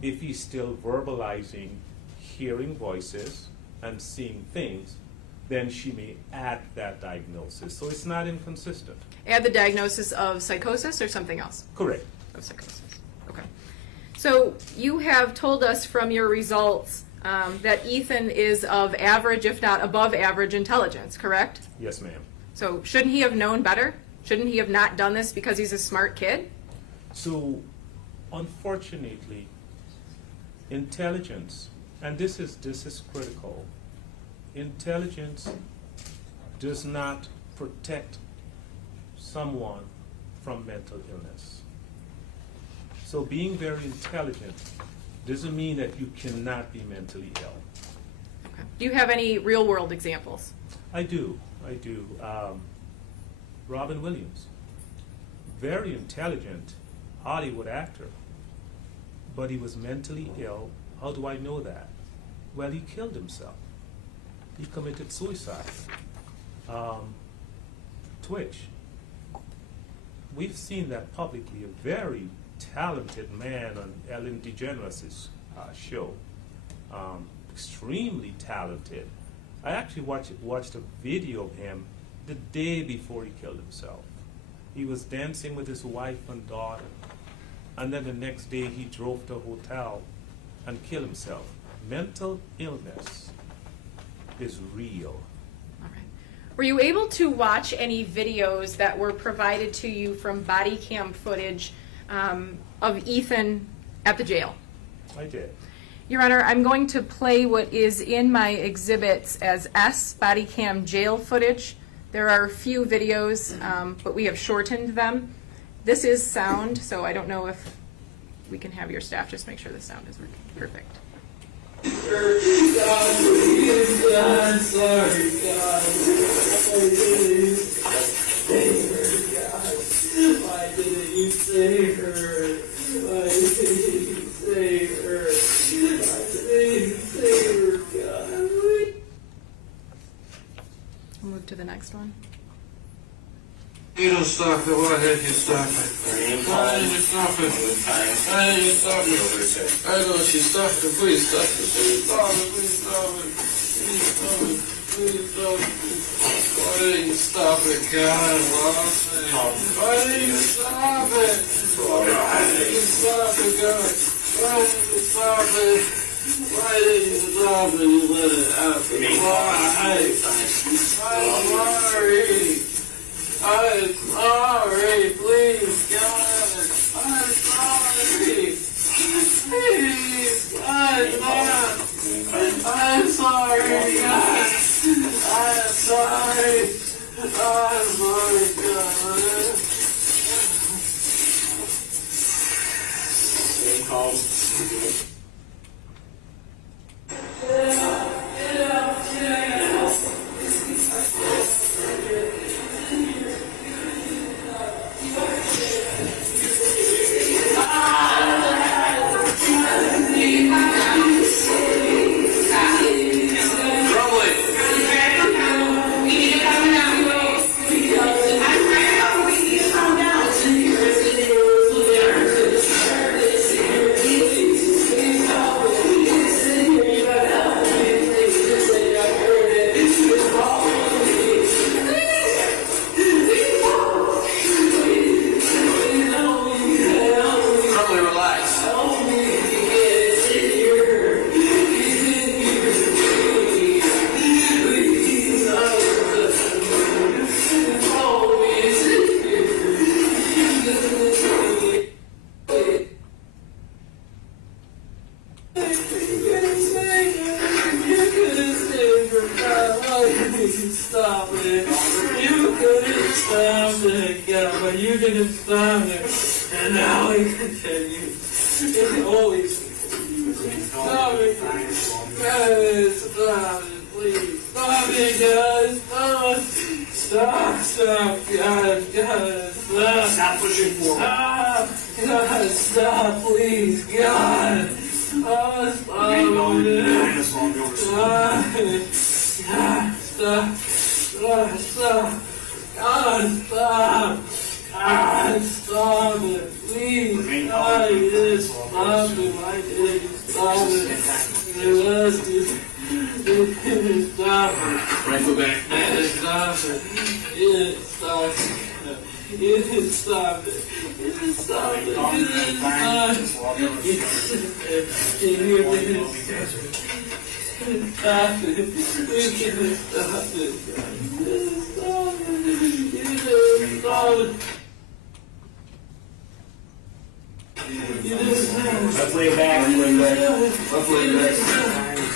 if he's still verbalizing, hearing voices, and seeing things, then she may add that diagnosis. So it's not inconsistent. Add the diagnosis of psychosis or something else? Correct. Of psychosis. Okay. So you have told us from your results that Ethan is of average, if not above average, intelligence, correct? Yes, ma'am. So shouldn't he have known better? Shouldn't he have not done this because he's a smart kid? So, unfortunately, intelligence, and this is critical, intelligence does not protect someone from mental illness. So being very intelligent doesn't mean that you cannot be mentally ill. Okay. Do you have any real-world examples? I do. Robin Williams, very intelligent Hollywood actor, but he was mentally ill. How do I know that? Well, he killed himself. He committed suicide. Twitch. We've seen that publicly. A very talented man on Ellen DeGeneres' show. Extremely talented. I actually watched a video of him the day before he killed himself. He was dancing with his wife and daughter, and then the next day he drove to a hotel and killed himself. Mental illness is real. All right. Were you able to watch any videos that were provided to you from body cam footage of Ethan at the jail? I did. Your Honor, I'm going to play what is in my exhibits as S body cam jail footage. There are a few videos, but we have shortened them. This is sound, so I don't know if we can have your staff just make sure the sound is working. Perfect. God, please, God, sorry, God. Save her, God. Why didn't you save her? Why didn't you save her? Why didn't you save her, God? We'll move to the next one. You don't stop it. Why did you stop it? Why did you stop it? Why did you stop it? I know she stopped it. Please stop it. Please stop it. Please stop it. Please stop it. Please stop it. Why did you stop it, God? Why did you stop it? Why did you stop it, God? Why did you stop it? Why did you stop it? You let it happen. Why? I'm sorry. I'm sorry, please, God. I'm sorry. Please, God. I'm sorry, God. I'm sorry. I'm sorry, God. Stay calm. Stop it. You couldn't stop it, God, but you didn't stop it. And now we continue. It's always stop it. God, stop it, please. Stop it, God. Stop. Stop, God. God, stop. Stop pushing forward. Stop. God, stop, please. God. Oh, stop. Remain calm. Minus long over. God, stop. God, stop. God, stop. God, stop it. Please. God, you didn't stop it. Why did you stop it? You left it. You didn't stop it. Right foot back. You didn't stop it. You didn't stop it. You didn't stop it. You didn't stop it. You didn't stop it. Just walk over. You didn't stop it. Stop it. You didn't stop it. You didn't stop it. You didn't stop it. You didn't stop it. Left leg back. Left leg back.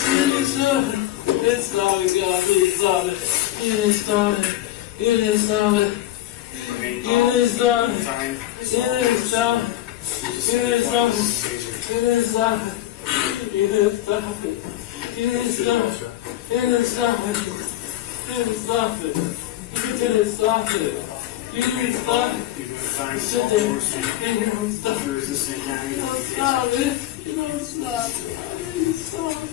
You didn't stop it. It's stop it, God. Please stop it. You didn't stop it. You didn't stop it. Remain You calm. didn't stop it. Time. You didn't stop it. You didn't stop it. You didn't stop it. You didn't stop it. You didn't stop it. You didn't stop it. You didn't stop it. You didn't stop it. You didn't stop it. You're doing fine. Sit there. You don't stop it. You're resisting time. You don't stop it. You don't stop it. You stop it.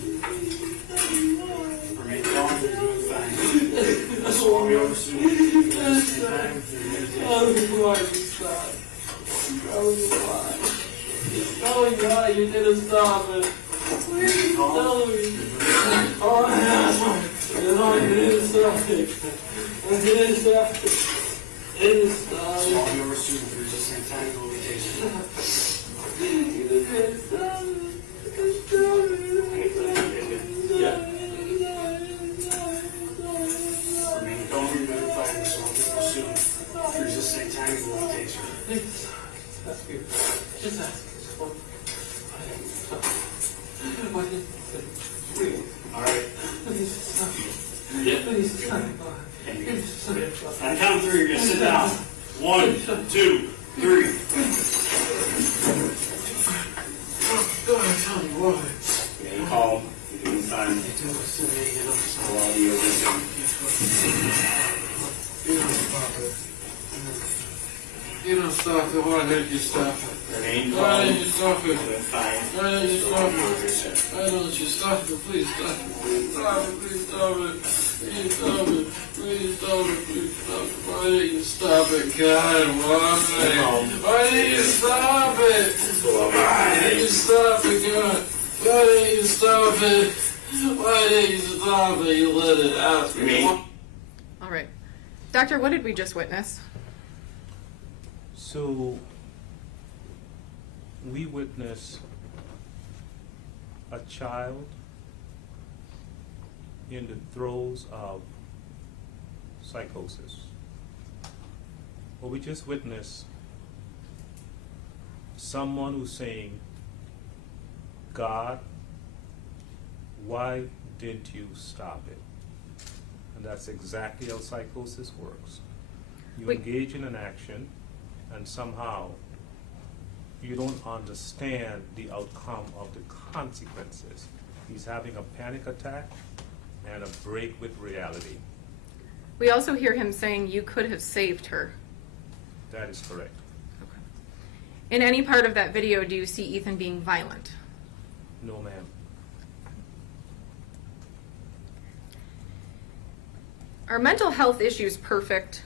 Remain calm. You're doing fine. This will be over soon. You're resisting time. Oh, why you stop? Oh, why? Oh, why you didn't stop it? Please tell me. Oh, yeah. No, you didn't stop it. You didn't stop it. You didn't stop This it. will be over soon. You're resisting time. Go vacation. You didn't stop it. You didn't stop it. Remain calm. You're doing fine. This will be over soon. You're resisting time. Go vacation. Ask you. Just ask. Just one. Why didn't please? All right. Please stop. Yeah. Please stop. And Stop. on count three, you're gonna sit down. 1, 2, 3. Go ahead, tell me why. Remain calm. You're doing fine. Allow the listening. You don't stop it. Why did you stop it? Remain Why calm. did you stop You're it? doing fine. Why did you stop it? Why don't you stop it? Please stop it. Please stop it. Please stop it. Please stop it. Please stop it. Please stop it. Why did you stop it? God, why? Why did you stop it? Why did you stop it, God? Why did you stop it? Why did you stop it? You let it out. All right. Doctor, what did we just witness? So we witness a child in the throes of psychosis. Or we just witness someone who's saying, God, why didn't you stop it? And that's exactly how psychosis works. You Wait. engage in an action, and somehow you don't understand the outcome of the consequences. He's having a panic attack and a break with reality. We also hear him saying you could have saved her. That is correct. In any part of that video, do you see Ethan being violent? No, ma'am. Are mental health issues perfect?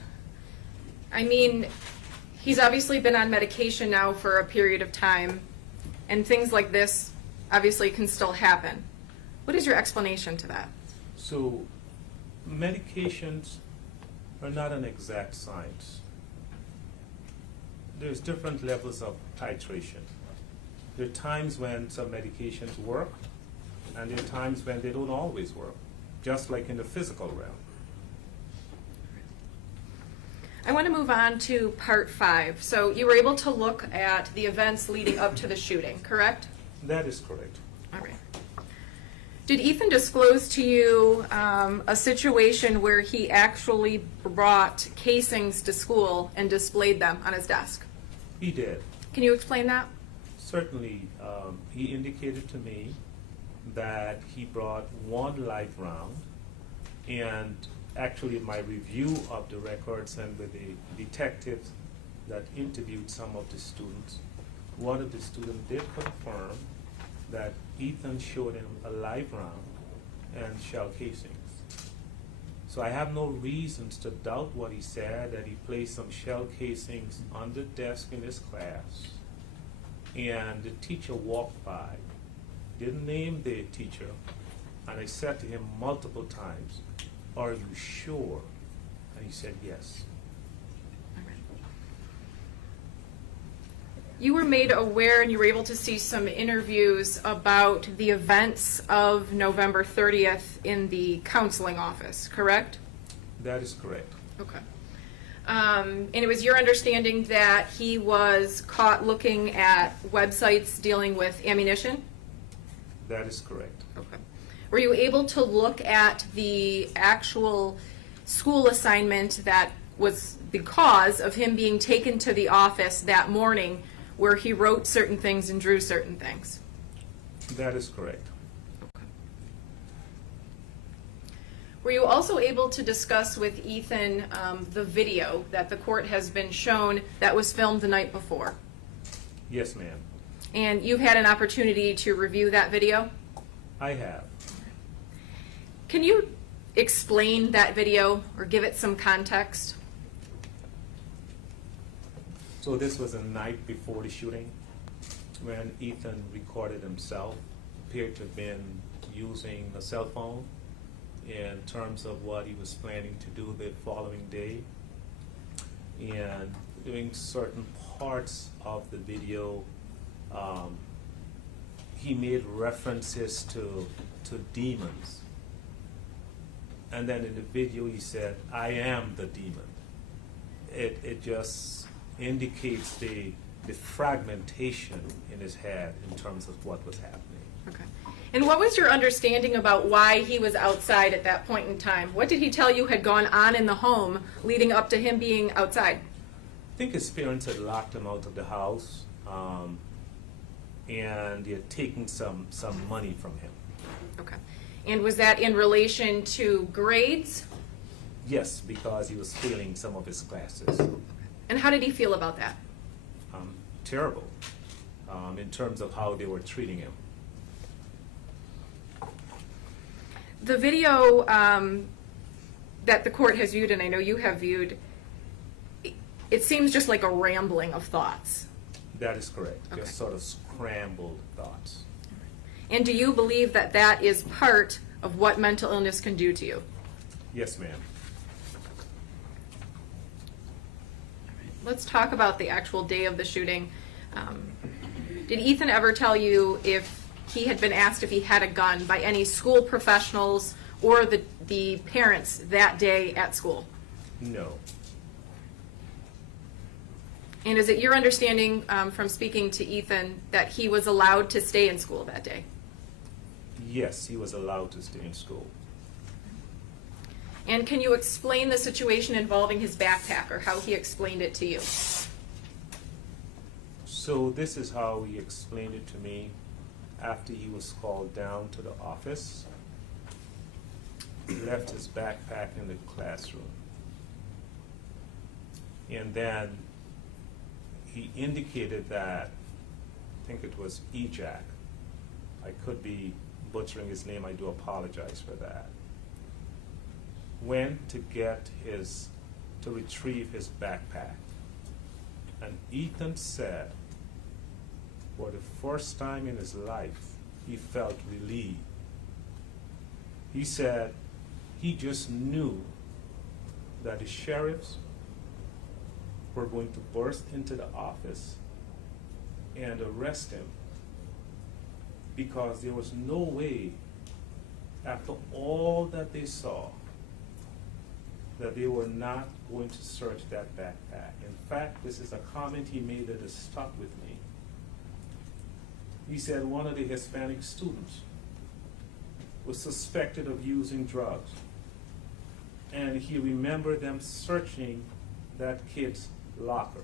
I mean, he's obviously been on medication now for a period of time, and things like this obviously can still happen. What is your explanation to that? So, medications are not an exact science. There's different levels of titration. There are times when some medications work, and there are times when they don't always work, just like in the physical realm. I want to move on to part 5. So you were able to look at the events leading up to the shooting, correct? That is correct. All right. Did Ethan disclose to you a situation where he actually brought casings to school and displayed them on his desk? He did. Can you explain that? Certainly, he indicated to me that he brought one live round, and actually in my review of the records and with the detectives that interviewed some of the students, one of the students did confirm that Ethan showed him a live round and shell casings. So I have no reasons to doubt what he said, that he placed some shell casings on the desk in his class, and the teacher walked by, didn't name the teacher, and I said to him multiple times, "Are you sure?" And he said yes. You were made aware and you were able to see some interviews about the events of November 30th in the counseling office, correct? That is correct. Okay. And it was your understanding that he was caught looking at websites dealing with ammunition? That is correct. Okay. Were you able to look at the actual school assignment that was the cause of him being taken to the office that morning where he wrote certain things and drew certain things. That is correct. Were you also able to discuss with Ethan the video that the court has been shown that was filmed the night before? Yes, ma'am. And you've had an opportunity to review that video? I have. Can you explain that video or give it some context? So this was a night before the shooting when Ethan recorded himself, appeared to have been using a cell phone in terms of what he was planning to do the following day. And during certain parts of the video, he made references to demons. And then in the video he said, "I am the demon." It just indicates the fragmentation in his head in terms of what was happening. Okay. And what was your understanding about why he was outside at that point in time? What did he tell you had gone on in the home leading up to him being outside? I think his parents had locked him out of the house, and they had taken some money from him. Okay. And was that in relation to grades? Yes, because he was failing some of his classes. And how did he feel about that? Terrible, in terms of how they were treating him. The video that the court has viewed, and I know you have viewed, it seems just like a rambling of thoughts. That is correct. Okay. Just sort of scrambled thoughts. And do you believe that that is part of what mental illness can do to you? Yes, ma'am. Let's talk about the actual day of the shooting. Did Ethan ever tell you if he had been asked if he had a gun by any school professionals or the parents that day at school? No. And is it your understanding from speaking to Ethan that he was allowed to stay in school that day? Yes, he was allowed to stay in school. And can you explain the situation involving his backpack or how he explained it to you? So this is how he explained it to me after he was called down to the office. He left his backpack in the classroom. And then he indicated that, I think it was Ejak. I could be butchering his name, I do apologize for that. Went to retrieve his backpack. And Ethan said, for the first time in his life, he felt relieved. He said he just knew that the sheriffs were going to burst into the office and arrest him, because there was no way, after all that they saw, that they were not going to search that backpack. In fact, this is a comment he made that has stuck with me. He said one of the Hispanic students was suspected of using drugs, and he remembered them searching that kid's locker.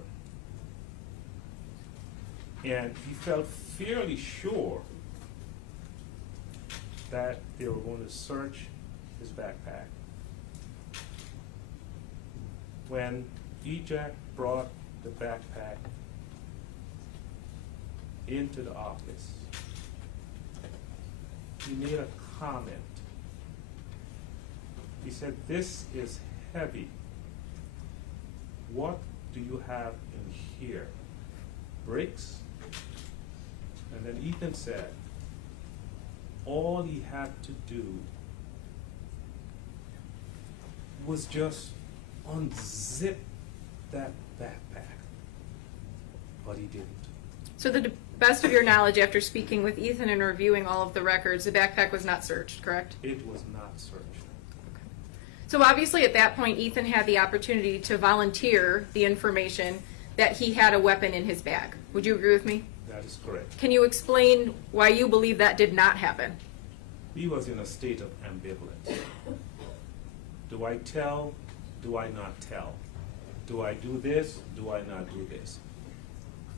And he felt fairly sure that they were going to search his backpack. When Ejak brought the backpack into the office, he made a comment. He said, "This is heavy. What do you have in here? Bricks?" And then Ethan said, all he had to do was just unzip that backpack, but he didn't. So the best of your knowledge, after speaking with Ethan and reviewing all of the records, the backpack was not searched, correct? It was not searched. So obviously at that point, Ethan had the opportunity to volunteer the information that he had a weapon in his bag. Would you agree with me? That is correct. Can you explain why you believe that did not happen? He was in a state of ambivalence. Do I tell? Do I not tell? Do I do this? Do I not do this?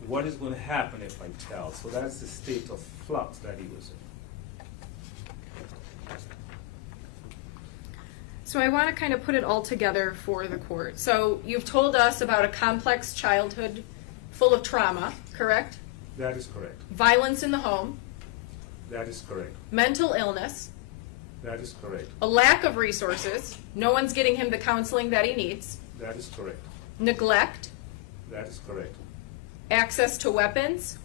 What is going to happen if I tell? So that's the state of flux that he was in. So I want to kind of put it all together for the court. So you've told us about a complex childhood full of trauma, correct? That is correct. Violence in the home, That is correct. mental illness, That is correct. a lack of resources, no one's getting him the counseling that he needs, That is correct. neglect, That is correct. access to weapons,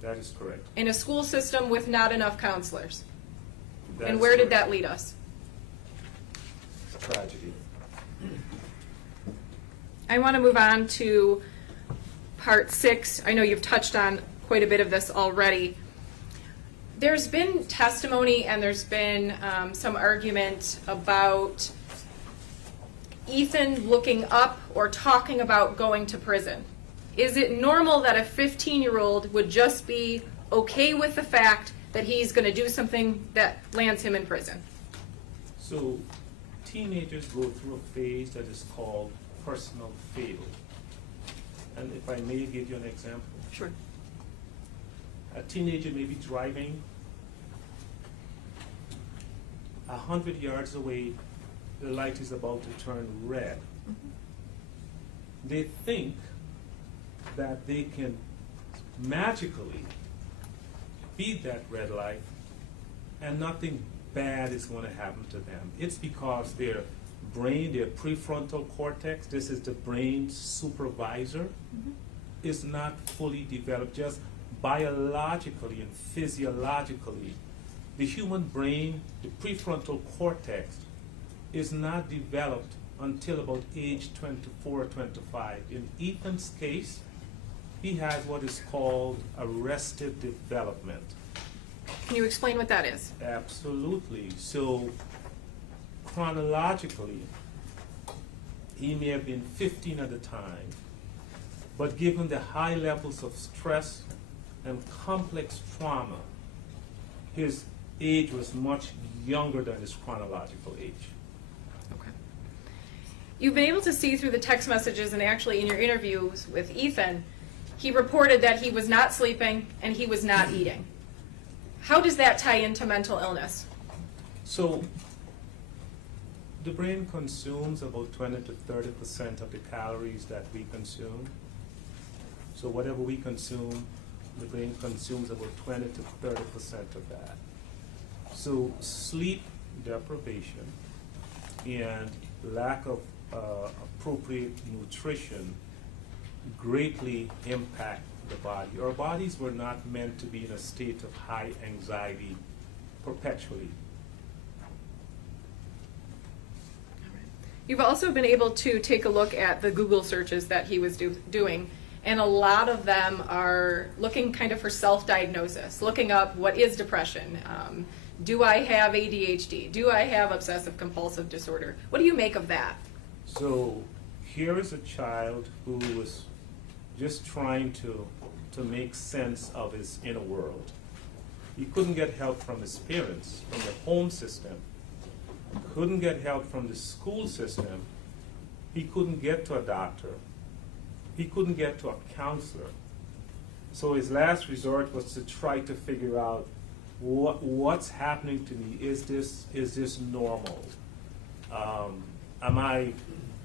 That is correct. in a school system with not enough counselors. That And is where did correct. that lead us? Tragedy. I want to move on to part 6. I know you've touched on quite a bit of this already. There's been testimony and there's been some argument about Ethan looking up or talking about going to prison. Is it normal that a 15-year-old would just be okay with the fact that he's going to do something that lands him in prison? So teenagers go through a phase that is called personal fatal. And if I may give you an example. Sure. A teenager may be driving 100 yards away, the light is about to turn red. They think that they can magically beat that red light and nothing bad is going to happen to them. It's because their brain, their prefrontal cortex, this is the brain supervisor, is not fully developed. Just biologically and physiologically, the human brain, the prefrontal cortex, is not developed until about age 24 or 25. In Ethan's case, he has what is called arrested development. Can you explain what that is? Absolutely. So chronologically, he may have been 15 at the time, but given the high levels of stress and complex trauma, his age was much younger than his chronological age. Okay. You've been able to see through the text messages and actually in your interviews with Ethan, he reported that he was not sleeping and he was not eating. How does that tie into mental illness? So the brain consumes about 20 to 30% of the calories that we consume. So whatever we consume, the brain consumes about 20 to 30% of that. So sleep deprivation and lack of appropriate nutrition greatly impact the body. Our bodies were not meant to be in a state of high anxiety perpetually. You've also been able to take a look at the Google searches that he was doing, and a lot of them are looking kind of for self-diagnosis, looking up what is depression, do I have ADHD, do I have obsessive compulsive disorder? What do you make of that? So here is a child who was just trying to make sense of his inner world. He couldn't get help from his parents, from the home system, couldn't get help from the school system, he couldn't get to a doctor, he couldn't get to a counselor. So his last resort was to try to figure out what's happening to me. Is this normal? Am I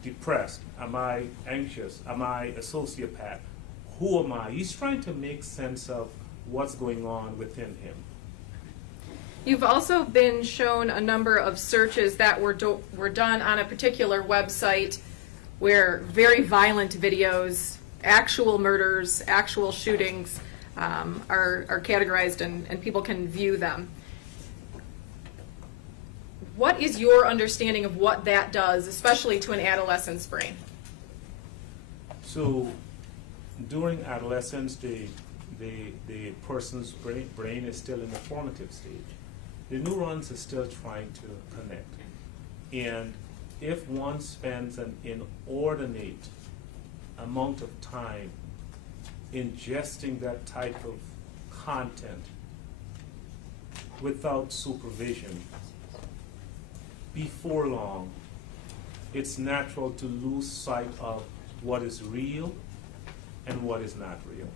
depressed? Am I anxious? Am I a sociopath? Who am I? He's trying to make sense of what's going on within him. You've also been shown a number of searches that were done on a particular website where very violent videos, actual murders, actual shootings are categorized and people can view them. What is your understanding of what that does, especially to an adolescent's brain? So during adolescence, the person's brain is still in the formative stage. The neurons are still trying to connect. And if one spends an inordinate amount of time ingesting that type of content without supervision, before long, it's natural to lose sight of what is real and what is not real.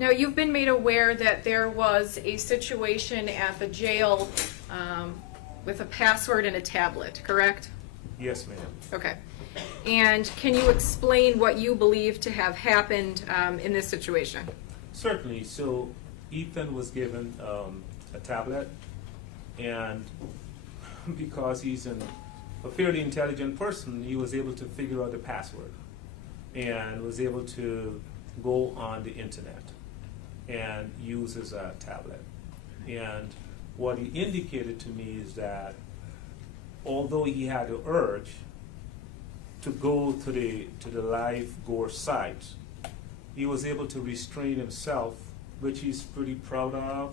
Now, you've been made aware that there was a situation at the jail with a password and a tablet, correct? Yes, ma'am. Okay. And can you explain what you believe to have happened in this situation? Certainly. So Ethan was given a tablet, and because he's a fairly intelligent person, he was able to figure out the password and was able to go on the internet and use his tablet. And what he indicated to me is that although he had the urge to go to the live gore site, he was able to restrain himself, which he's pretty proud of.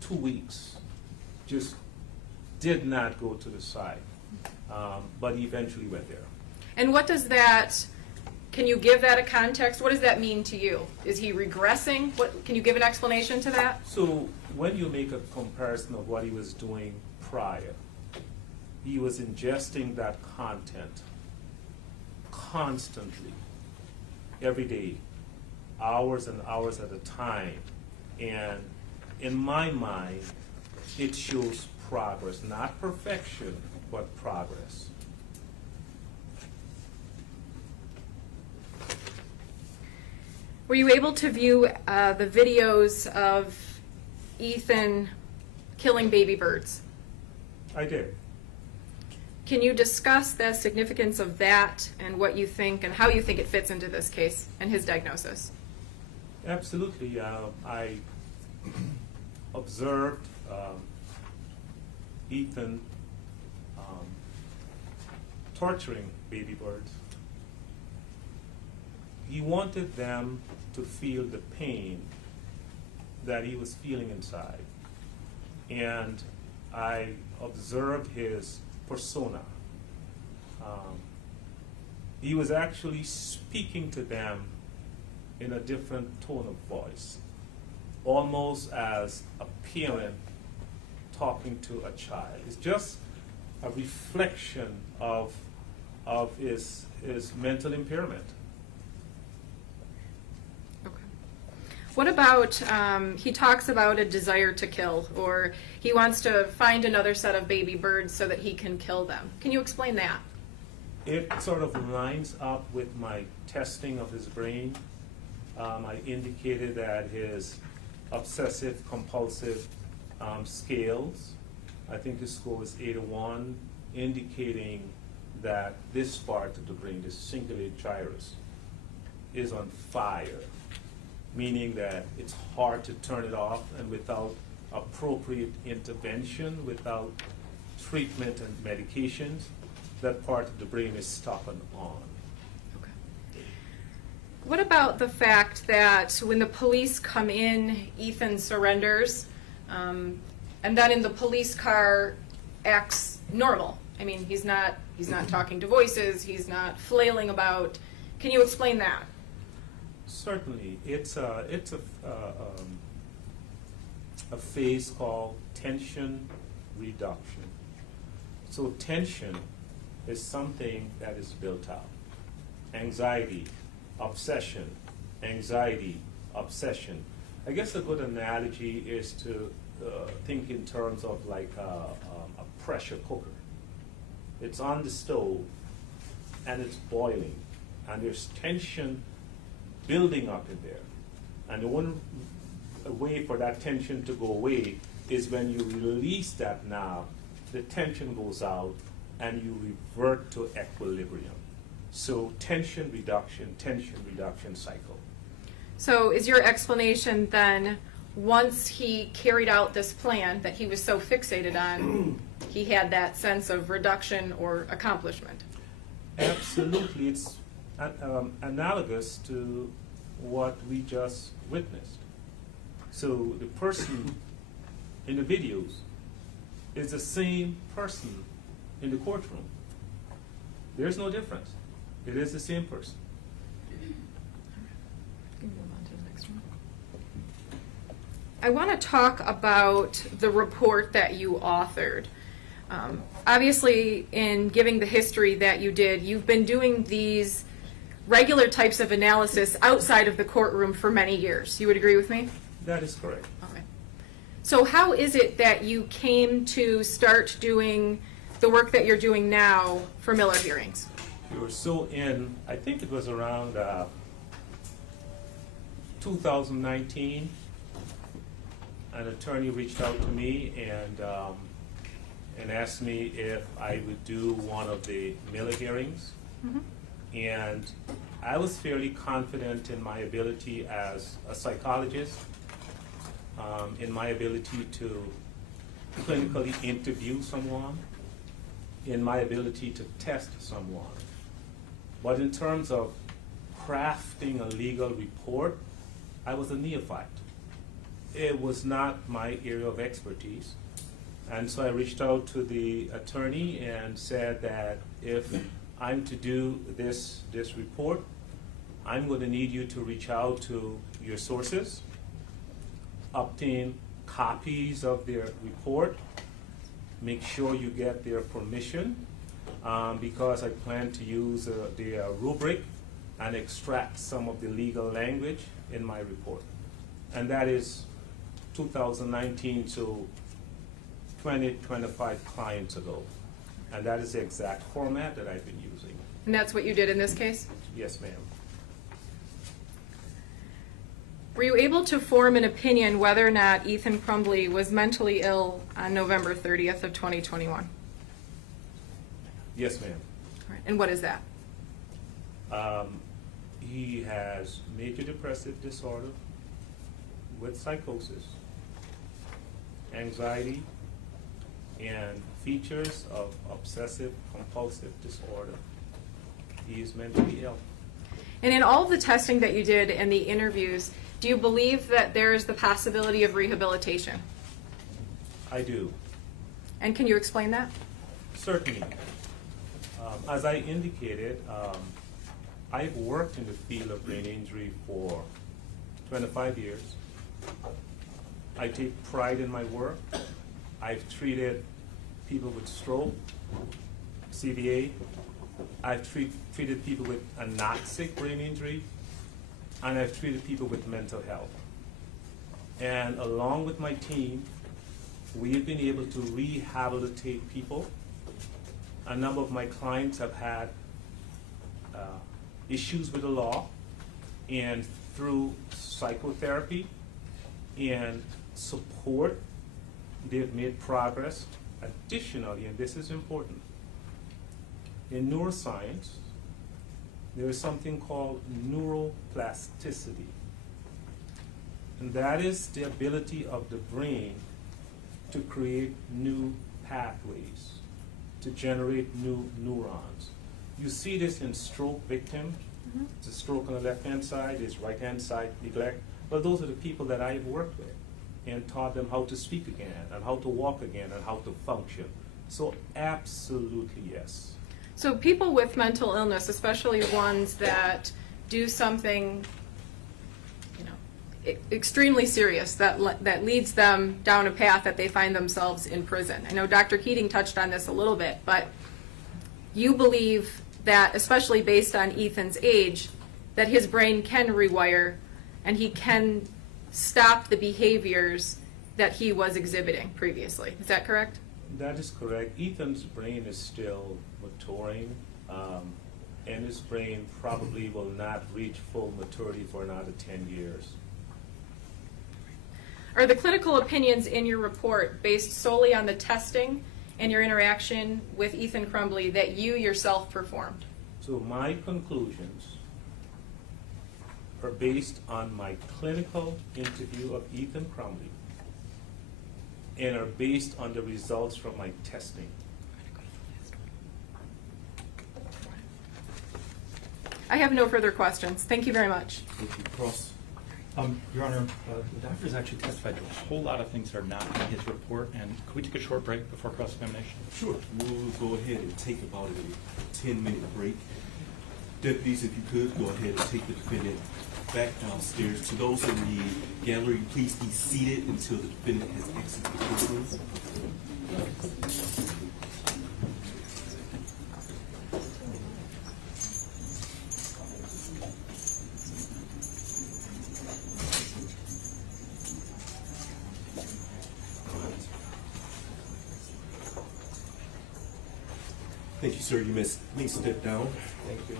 2 weeks, just did not go to the site, but he eventually went there. And what does that, can you give that a context? What does that mean to you? Is he regressing? Can you give an explanation to that? So when you make a comparison of what he was doing prior, he was ingesting that content constantly, every day, hours and hours at a time. And in my mind, it shows progress, not perfection, but progress. Were you able to view the videos of Ethan killing baby birds? I did. Can you discuss the significance of that and what you think and how you think it fits into this case and his diagnosis? Absolutely. I observed Ethan torturing baby birds. He wanted them to feel the pain that he was feeling inside. And I observed his persona. He was actually speaking to them in a different tone of voice, almost as a parent talking to a child. It's just a reflection of his mental impairment. Okay. What about, he talks about a desire to kill, or he wants to find another set of baby birds so that he can kill them. Can you explain that? It sort of lines up with my testing of his brain. I indicated that his obsessive compulsive scales, I think his score was 8/1, indicating that this part of the brain, this cingulate gyrus, is on fire, meaning that it's hard to turn it off, and without appropriate intervention, without treatment and medications, that part of the brain is stuck on. Okay. What about the fact that when the police come in, Ethan surrenders, and then in the police car acts normal? I mean, he's not talking to voices, he's not flailing about. Can you explain that? Certainly, it's a phase called tension reduction. So tension is something that is built up. Anxiety, obsession, anxiety, obsession. I guess a good analogy is to think in terms of like a pressure cooker. It's on the stove and it's boiling, and there's tension building up in there. And the one way for that tension to go away is when you release that knob, the tension goes out and you revert to equilibrium. So tension reduction cycle. So is your explanation then, once he carried out this plan that he was so fixated on, he had that sense of reduction or accomplishment? Absolutely. It's analogous to what we just witnessed. So the person in the videos is the same person in the courtroom. There's no difference. It is the same person. I want to talk about the report that you authored. Obviously, in giving the history that you did, you've been doing these regular types of analysis outside of the courtroom for many years. You would agree with me? That is correct. Okay. So how is it that you came to start doing the work that you're doing now for Miller hearings? You were so in, I think it was around 2019, an attorney reached out to me and asked me if I would do one of the Miller hearings. And I was fairly confident in my ability as a psychologist, in my ability to clinically interview someone, in my ability to test someone. But in terms of crafting a legal report, I was a neophyte. It was not my area of expertise. And so I reached out to the attorney and said that if I'm to do this report, I'm going to need you to reach out to your sources, obtain copies of their report, make sure you get their permission, because I plan to use the rubric and extract some of the legal language in my report. And that is 2019 to 25 clients ago. And that is the exact format that I've been using. And that's what you did in this case? Yes, ma'am. Were you able to form an opinion whether or not Ethan Crumbley was mentally ill on November 30th of 2021? Yes, ma'am. All right. And what is that? He has major depressive disorder with psychosis, anxiety, and features of obsessive compulsive disorder. He is mentally ill. And in all of the testing that you did and the interviews, do you believe that there is the possibility of rehabilitation? I do. And can you explain that? Certainly. As I indicated, I've worked in the field of brain injury for 25 years. I take pride in my work. I've treated people with stroke, CVA. I've treated people with anoxic brain injury, and I've treated people with mental health. And along with my team, we have been able to rehabilitate people. A number of my clients have had issues with the law, and through psychotherapy and support, they've made progress. Additionally, and this is important, in neuroscience, there is something called neuroplasticity. And that is the ability of the brain to create new pathways, to generate new neurons. You see this in stroke victims. It's a stroke on the left-hand side, it's right-hand side neglect. But those are the people that I've worked with and taught them how to speak again, and how to walk again, and how to function. So absolutely yes. So people with mental illness, especially ones that do something, extremely serious that leads them down a path that they find themselves in prison. I know Dr. Keating touched on this a little bit, but you believe that, especially based on Ethan's age, that his brain can rewire and he can stop the behaviors that he was exhibiting previously. Is that correct? That is correct. Ethan's brain is still maturing, and his brain probably will not reach full maturity for another 10 years. Are the clinical opinions in your report based solely on the testing and your interaction with Ethan Crumbley that you yourself performed? So my conclusions are based on my clinical interview of Ethan Crumbley and are based on the results from my testing. I have no further questions. Thank you very much. Thank you. Cross. Your Honor, the doctor's actually testified to a whole lot of things that are not in his report, and could we take a short break before cross-examination? Sure. We'll go ahead and take about a 10-minute break. Deputies, if you could, go ahead and take the defendant back downstairs. To those in the gallery, please be seated until the defendant has exited the courtroom. Thank you, sir. You may step down. Thank you.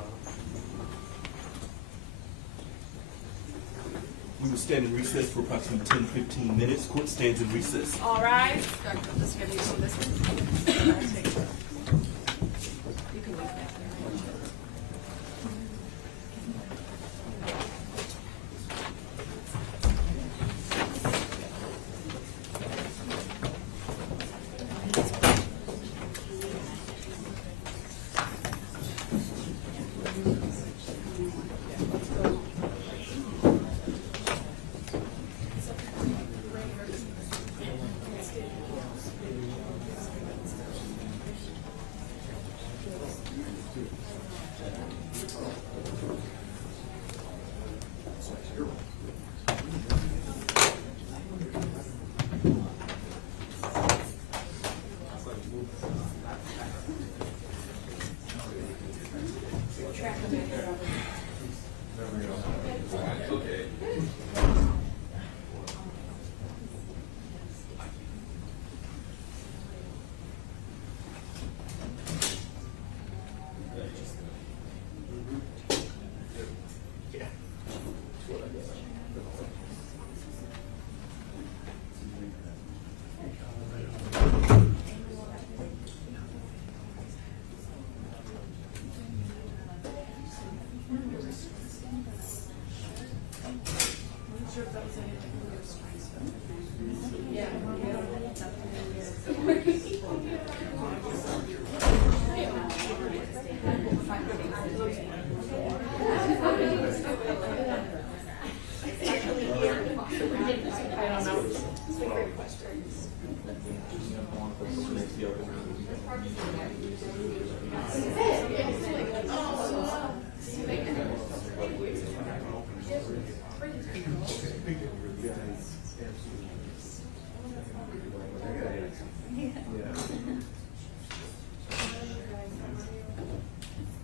We will stand in recess for approximately 10-15 minutes. Court stands in recess. All rise. Dr. This is going to be on this one. You can leave that there.